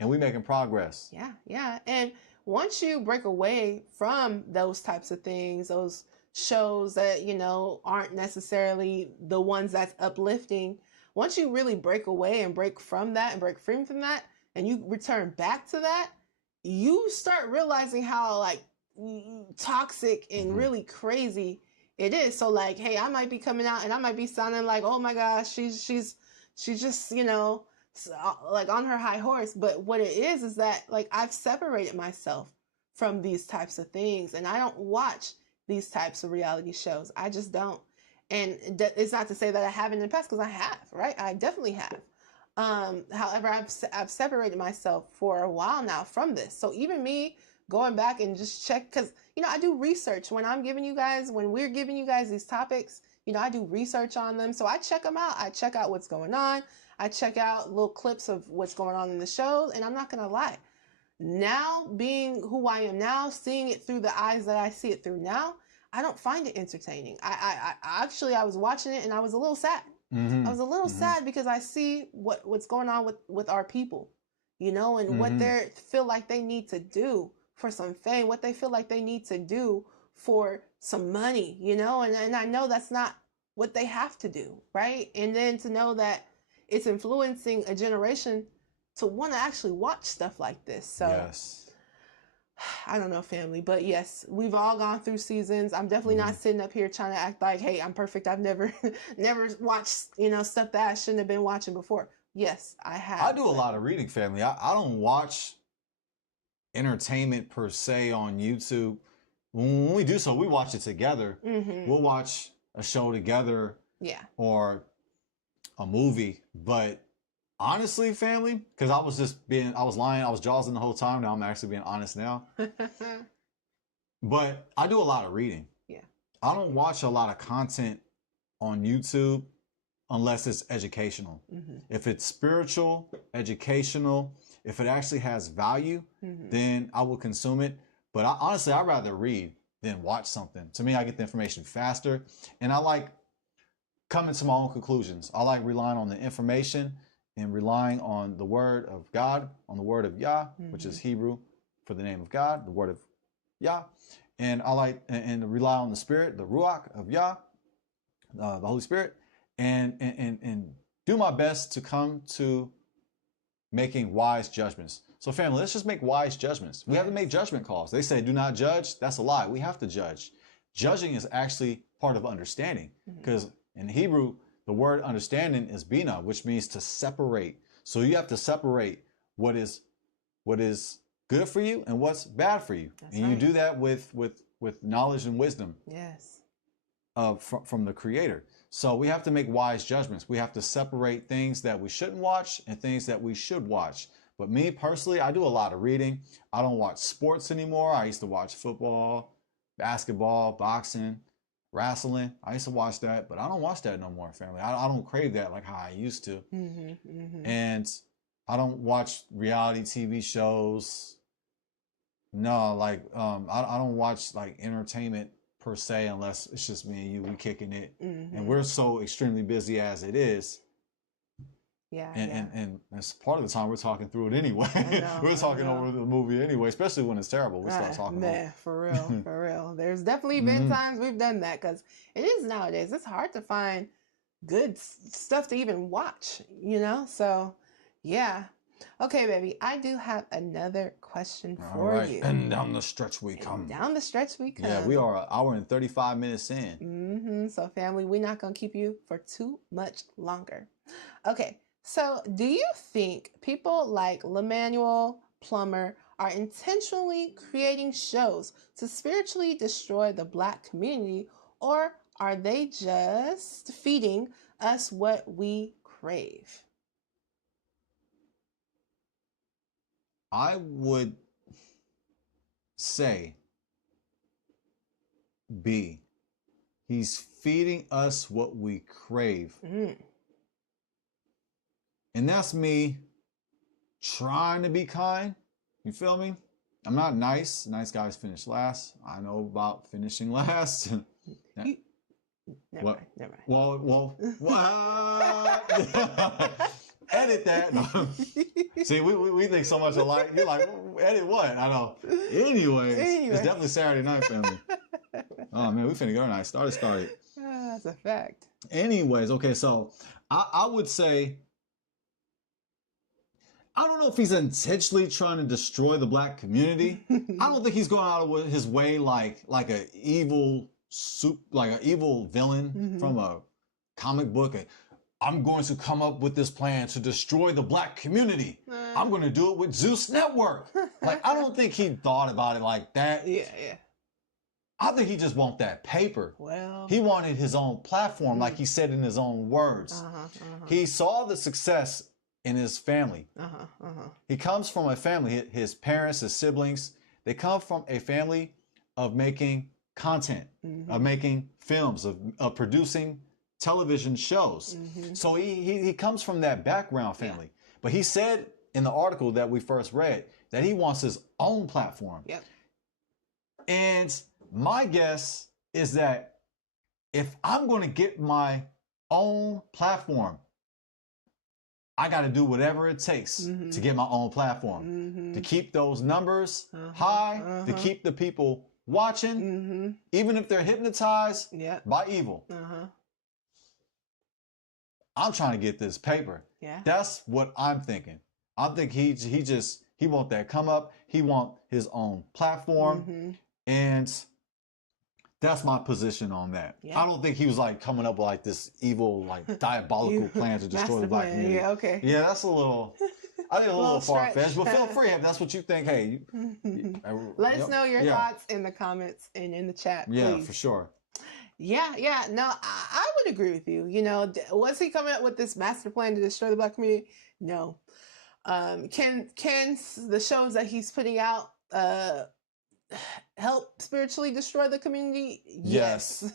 and we're making progress. Yeah. And once you break away from those types of things, those shows that, aren't necessarily the ones that's uplifting, once you really break away and break from that and break free from that, and you return back to that, you start realizing how toxic and really crazy it is. So hey, I might be coming out and I might be sounding like, oh my gosh, she's just, on her high horse. But what it is that I've separated myself from these types of things, and I don't watch these types of reality shows. I just don't. And it's not to say that I haven't in the past, because I have, right? I definitely have. However, I've separated myself for a while now from this. So even me going back and just check, because, I do research when we're giving you guys these topics, I do research on them. So I check them out. I check out what's going on. I check out little clips of what's going on in the show. And I'm not going to lie. Now, being who I am now, seeing it through the eyes that I see it through now, I don't find it entertaining. I actually was watching it and I was a little sad. I was a little sad because I see what's going on with our people, and what they feel like they need to do for some fame, what they feel like they need to do for some money, and I know that's not what they have to do, right? And then to know that it's influencing a generation to want to actually watch stuff like this. So yes. I don't know, family, but yes, we've all gone through seasons. I'm definitely not sitting up here trying to act like, hey, I'm perfect. I've never watched, stuff that I shouldn't have been watching before. Yes, I have. I do a lot of reading, family. I don't watch entertainment per se on YouTube. When we do so, we watch it together. We'll watch a show together. Yeah. Or a movie. But honestly, family, because I was lying, I was jawsing the whole time. Now I'm actually being honest now. But I do a lot of reading. Yeah. I don't watch a lot of content on YouTube unless it's educational. If it's spiritual, educational, if it actually has value, then I will consume it. But honestly, I'd rather read than watch something. To me, I get the information faster. And I like coming to my own conclusions. I like relying on the information and relying on the word of God, on the word of Yah, which is Hebrew for the name of God, the word of Yah. And I like and rely on the Spirit, the Ruach of Yah, the Holy Spirit, and do my best to come to making wise judgments. So family, let's just make wise judgments. We have to make judgment calls. They say, do not judge. That's a lie. We have to judge. Judging is actually part of understanding, because in Hebrew, the word understanding is bina, which means to separate. So you have to separate what is good for you and what's bad for you. That's and right. You do that with knowledge and wisdom. Yes. From the Creator. So we have to make wise judgments. We have to separate things that we shouldn't watch and things that we should watch. But me personally, I do a lot of reading. I don't watch sports anymore. I used to watch football, basketball, boxing, wrestling. I used to watch that, but I don't watch that no more, family. I don't crave that like how I used to. And I don't watch reality TV shows. No, like I don't watch like entertainment per se unless it's just me and you, we kicking it. And we're so extremely busy as it is. Yeah. And it's part of the time we're talking through it anyway. Know, we're talking over the movie anyway, especially when it's terrible. We start talking about it. For real, for real. There's definitely been times we've done that because it is nowadays. It's hard to find good stuff to even watch, you know? So, yeah. Okay, baby. I do have another question for you. And down the stretch we come. Down the stretch we come. Yeah, we are an hour and 35 minutes in. So, family, we're not going to keep you for too much longer. Okay. So, do you think people like Lemuel Plummer are intentionally creating shows to spiritually destroy the Black community, or are they just feeding us what we crave? I would say B. He's feeding us what we crave. And that's me trying to be kind. You feel me? I'm not nice. Nice guys finish last. I know about finishing last. Never mind. Well, what? Edit that. No. See, we think so much alike. You're like, edit what? I know. Anyways, it's definitely Saturday night, family. Oh, man, we finna go tonight. Started. That's a fact. Anyways, okay, so I would say, I don't know if he's intentionally trying to destroy the Black community. I don't think he's going out of his way like an evil villain from a comic book. I'm going to come up with this plan to destroy the Black community. I'm going to do it with Zeus Network. Like, I don't think he thought about it like that. Yeah. I think he just wanted that paper. Well, he wanted his own platform, like he said in his own words. He saw the success in his family. He comes from a family, his parents, his siblings, they come from a family of making content, of making films, of producing television shows. So he comes from that background family. But he said in the article that we first read that he wants his own platform. And my guess is that if I'm going to get my own platform, I got to do whatever it takes to get my own platform, to keep those numbers high, to keep the people watching, even if they're hypnotized by evil. I'm trying to get this paper. That's what I'm thinking. I think he want that come up. He want his own platform, and that's my position on that. I don't think he was like coming up with like this evil, like diabolical plan to destroy the Black community. Yeah, that's a little, I think a little far-fetched, but feel free if that's what you think. Hey, let us know your thoughts in the comments and in the chat, please. Yeah, for sure. No, I would agree with you. You know, was he coming up with this master plan to destroy the Black community? No. Can the shows that he's putting out help spiritually destroy the community? Yes.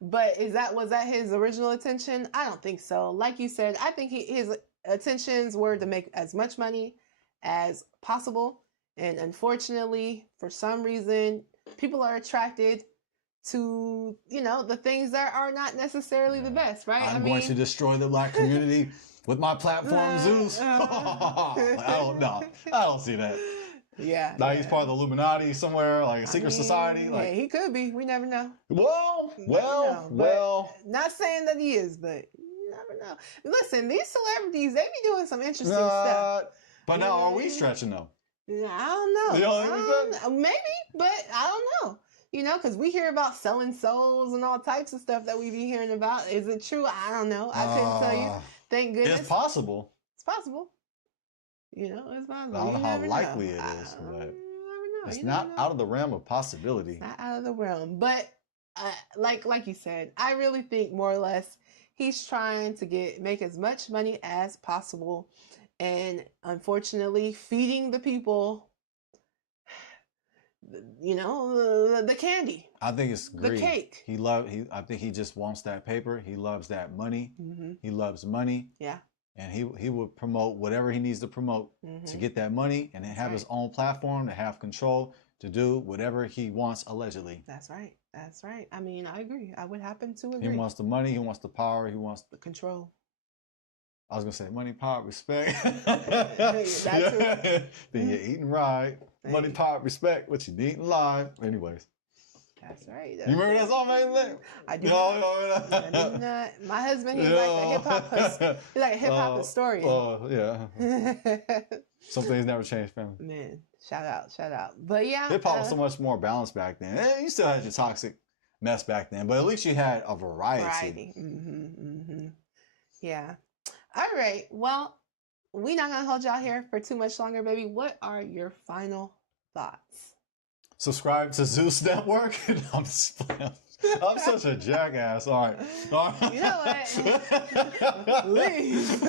But was that his original intention? I don't think so. Like you said, I think his intentions were to make as much money as possible. And unfortunately, for some reason, people are attracted to, the things that are not necessarily the best, right? I'm going to destroy the Black community with my platform, Zeus. I don't know. I don't see that. Yeah. Now he's part of the Illuminati somewhere, like a secret society. Like, yeah, he could be. We never know. Well. Not saying that he is, but you never know. Listen, these celebrities, they be doing some interesting stuff. But now, are we stretching them? Yeah, I don't know. Maybe, but I don't know. Because we hear about selling souls and all types of stuff that we be hearing about. Is it true? I don't know. I couldn't tell you. Thank goodness. It's possible. It's possible. It's possible. I don't know how likely it is, but it's not out of the realm of possibility. It's not out of the realm. But like you said, I really think more or less he's trying to make as much money as possible. And unfortunately, feeding the people the candy. I think it's greed. The cake. I think he just wants that paper. He loves that money. He loves money. Yeah. And he would promote whatever he needs to promote to get that money, and then have his own platform, to have control, to do whatever he wants, allegedly. That's right. I mean, I agree. I would happen to agree. He wants the money. He wants the power. He wants the control. I was gonna say money, power, respect. That's Then you're eating right. Money, Hey. power, respect. What you eating live. Anyways. That's right. You remember that song, man? I do No, not. I do not. My husband, he's like a hip hop. He's like a hip hop historian. Oh, yeah. Some things never change, family. Man, shout out. But yeah, Hip hop was so much more balanced back then. You still had your toxic mess back then, but at least you had a variety. Yeah. All right. Well, we're not gonna hold y'all here for too much longer, baby. What are your final thoughts? Subscribe to Zeus Network. I'm such a jackass. All right. You know what? Leave.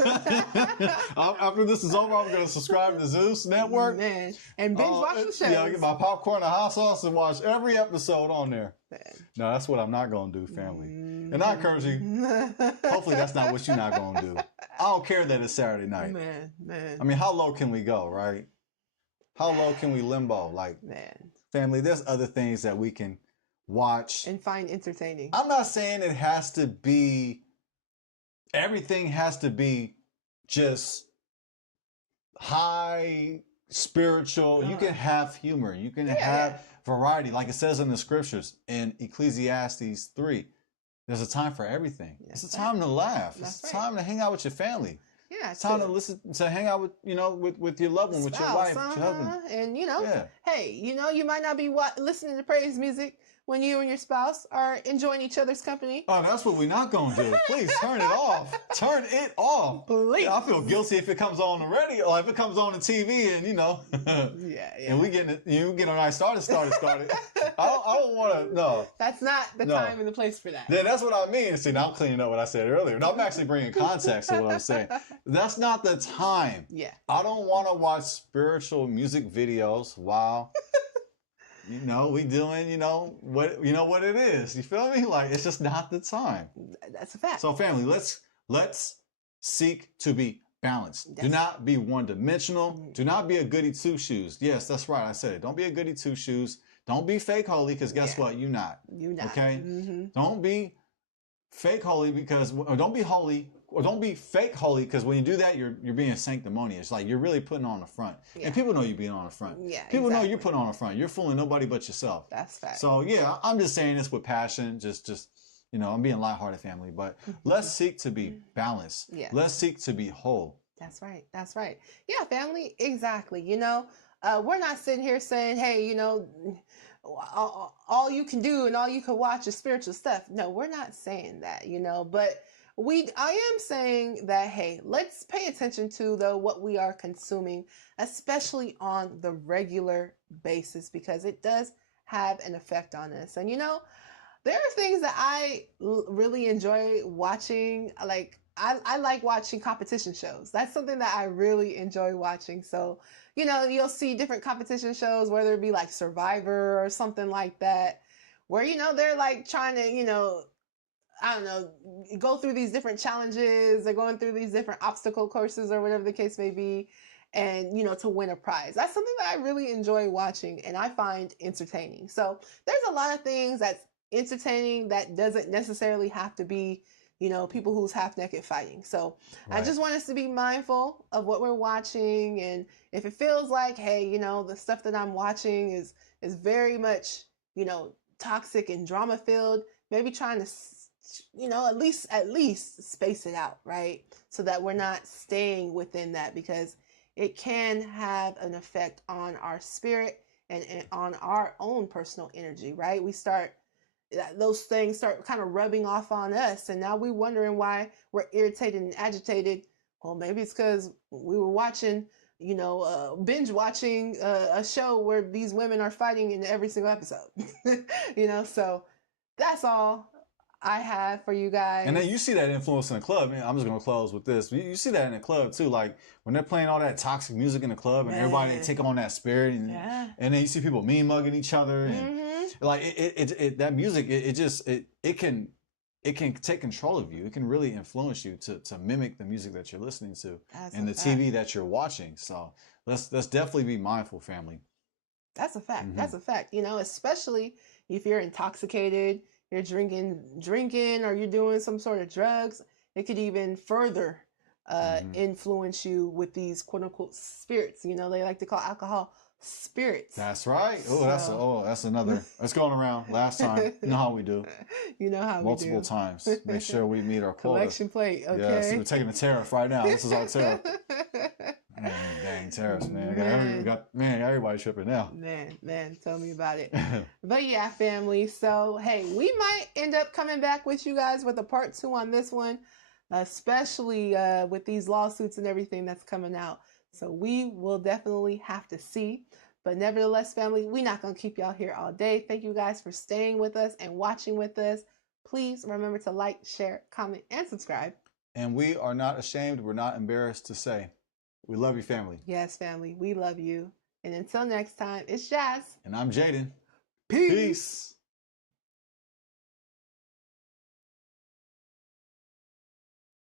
After this is over, I'm going to subscribe to Zeus Network. Man. And binge watch the shows. Yeah, get my popcorn and hot sauce and watch every episode on there. Man. No, that's what I'm not going to do, family. And I encourage you, hopefully that's not what you're not going to do. I don't care that it's Saturday night. Man. I mean, how low can we go, right? How low can we limbo? Like, Man. Family, there's other things that we can watch and find entertaining. I'm not saying it has to be, everything has to be just high spiritual. You can have humor. You can have variety. Like it says in the scriptures in Ecclesiastes 3, there's a time for everything. It's a time to laugh. It's a time to hang out with your family. Yeah, it's time to hang out with, with your loved one, with your wife, with your husband. And hey, you might not be listening to praise music when you and your spouse are enjoying each other's company. Oh, that's what we're not going to do. Please turn it off. Turn it off. Please. I feel guilty if it comes on the radio or if it comes on the TV and, and we get a nice started. I don't want to, no. That's not the time and the place for that. Yeah, that's what I mean. See, now I'm cleaning up what I said earlier. No, I'm actually bringing context to what I'm saying. That's not the time. Yeah. I don't want to watch spiritual music videos while... we doing, what it is. You feel me? Like, it's just not the time. That's a fact. So family, let's seek to be balanced. Do not be one-dimensional. Do not be a goody two-shoes. Yes, that's right. I said it. Don't be a goody two-shoes. Don't be fake holy, because guess what? You're not. You're not. Okay? Mm-hmm. Don't be fake holy or don't be holy, or don't be fake holy, because when you do that, you're being sanctimonious. Like, you're really putting on the front. Yeah. And people know you're being on the front. Yeah, people know you're putting on the front. You're fooling nobody but yourself. That's fact. So yeah, I'm just saying this with passion. Just I'm being lighthearted, family. But let's seek to be balanced. Yeah. Let's seek to be whole. That's right. That's right. Yeah, family. Exactly. We're not sitting here saying, hey, all you can do and all you can watch is spiritual stuff. No, we're not saying that, but I am saying that, hey, let's pay attention to, though, what we are consuming, especially on the regular basis, because it does have an effect on us. And, there are things that I really enjoy watching. Like, I like watching competition shows. That's something that I really enjoy watching. So, you'll see different competition shows, whether it be like Survivor or something like that, where, they're like trying to, I don't know, go through these different challenges. They're going through these different obstacle courses or whatever the case may be. And, to win a prize. That's something that I really enjoy watching and I find entertaining. So there's a lot of things that's entertaining that doesn't necessarily have to be, people who's half naked fighting. So right. I just want us to be mindful of what we're watching. And if it feels like, hey, the stuff that I'm watching is very much, toxic and drama filled, maybe trying to, at least space it out, right? So that we're not staying within that, because it can have an effect on our spirit and on our own personal energy, right? Those things start kind of rubbing off on us. And now we're wondering why we're irritated and agitated. Well, maybe it's because we were watching, binge watching a show where these women are fighting in every single episode, so that's all I have for you guys. And then you see that influence in the club. I'm just going to close with this. You see that in the club too. Like when they're playing all that toxic music in the club and everybody take on that spirit. And then you see people mean mugging each other. And like that music, it can take control of you. It can really influence you to mimic the music that you're listening to and the TV that you're watching. So let's definitely be mindful, family. That's a fact. Mm-hmm. That's a fact. Especially if you're intoxicated, you're drinking, or you're doing some sort of drugs, it could even further influence you with these quote unquote spirits. You know, they like to call alcohol spirits. That's right. That's another. It's going around. Last time, you know how we do. You know how we do. Multiple times. Make sure we meet our quota. Collection plate. Okay. Yeah, see, we're taking the tariff right now. This is our tariff. Dang tariffs, man. Everybody tripping now. Man, tell me about it. But yeah, family. So hey, we might end up coming back with you guys with a part 2 on this one, especially with these lawsuits and everything that's coming out. So we will definitely have to see. But nevertheless, family, we're not going to keep y'all here all day. Thank you guys for staying with us and watching with us. Please remember to like, share, comment, and subscribe. And we are not ashamed. We're not embarrassed to say, we love you, family. Yes, family. We love you. And until next time, it's Jazz. And I'm Jaden. Peace.